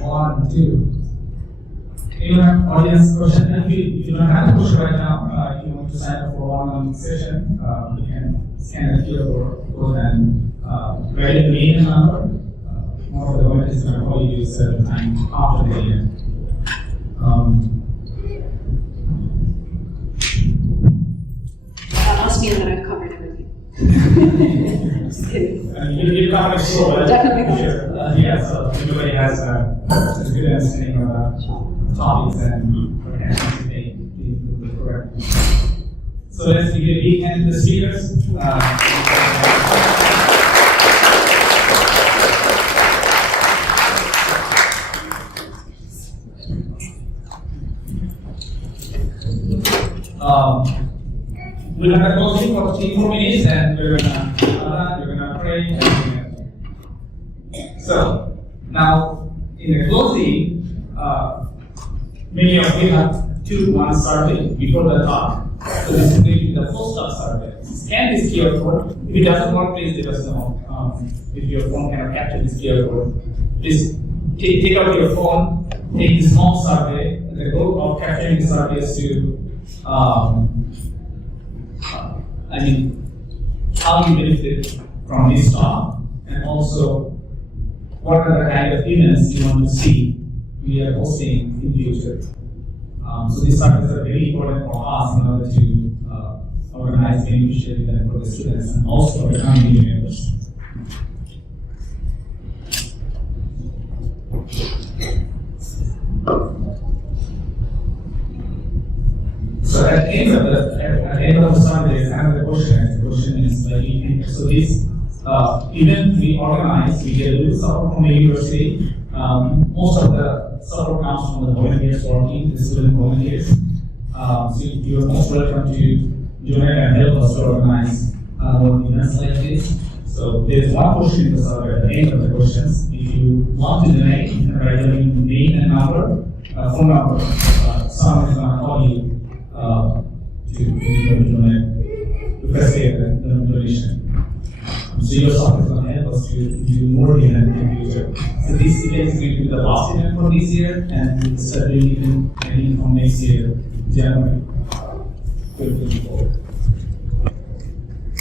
1, 2. You have audience question, and if you don't have a question right now, if you want to sign up for a one-on-one session, you can scan the QR code and write in the name and number. One of the volunteers is going to call you certain time after the event. That must mean that I've covered everything. Just kidding. You covered it so well. Definitely. Sure. Yeah, so everybody has a good understanding of the topics and can participate in the correct. So let's give a big hand to the speakers. We'll have a closing for 3-4 minutes, and we're gonna pray. So now in the closing, many of you have 2-1 survey before the talk. So this is going to be the post-talk survey. Scan this QR code. If it doesn't work, please let us know. If your phone cannot capture this QR code, please take out your phone, take this small survey. The goal of capturing the survey is to how you benefit from this talk, and also what are the kind of events you want to see we are hosting in future. So these surveys are very important for us in order to organize beneficial events for the students and also for the community members. So at the end of the survey, there's another question. The question is like, so this event we organize, we get a little support from the university. Most of the support comes from the volunteers working, the student volunteers. So you are most welcome to join and help us to organize more events like this. So there's one question in the survey at the end of the questions. If you want to donate, you can write your name and number, phone number. Someone is going to call you to donate, to facilitate the donation. So your software is going to help us to do more events in the future. So this event is going to be the last event for this year, and we'll start doing even from next year, January 2024.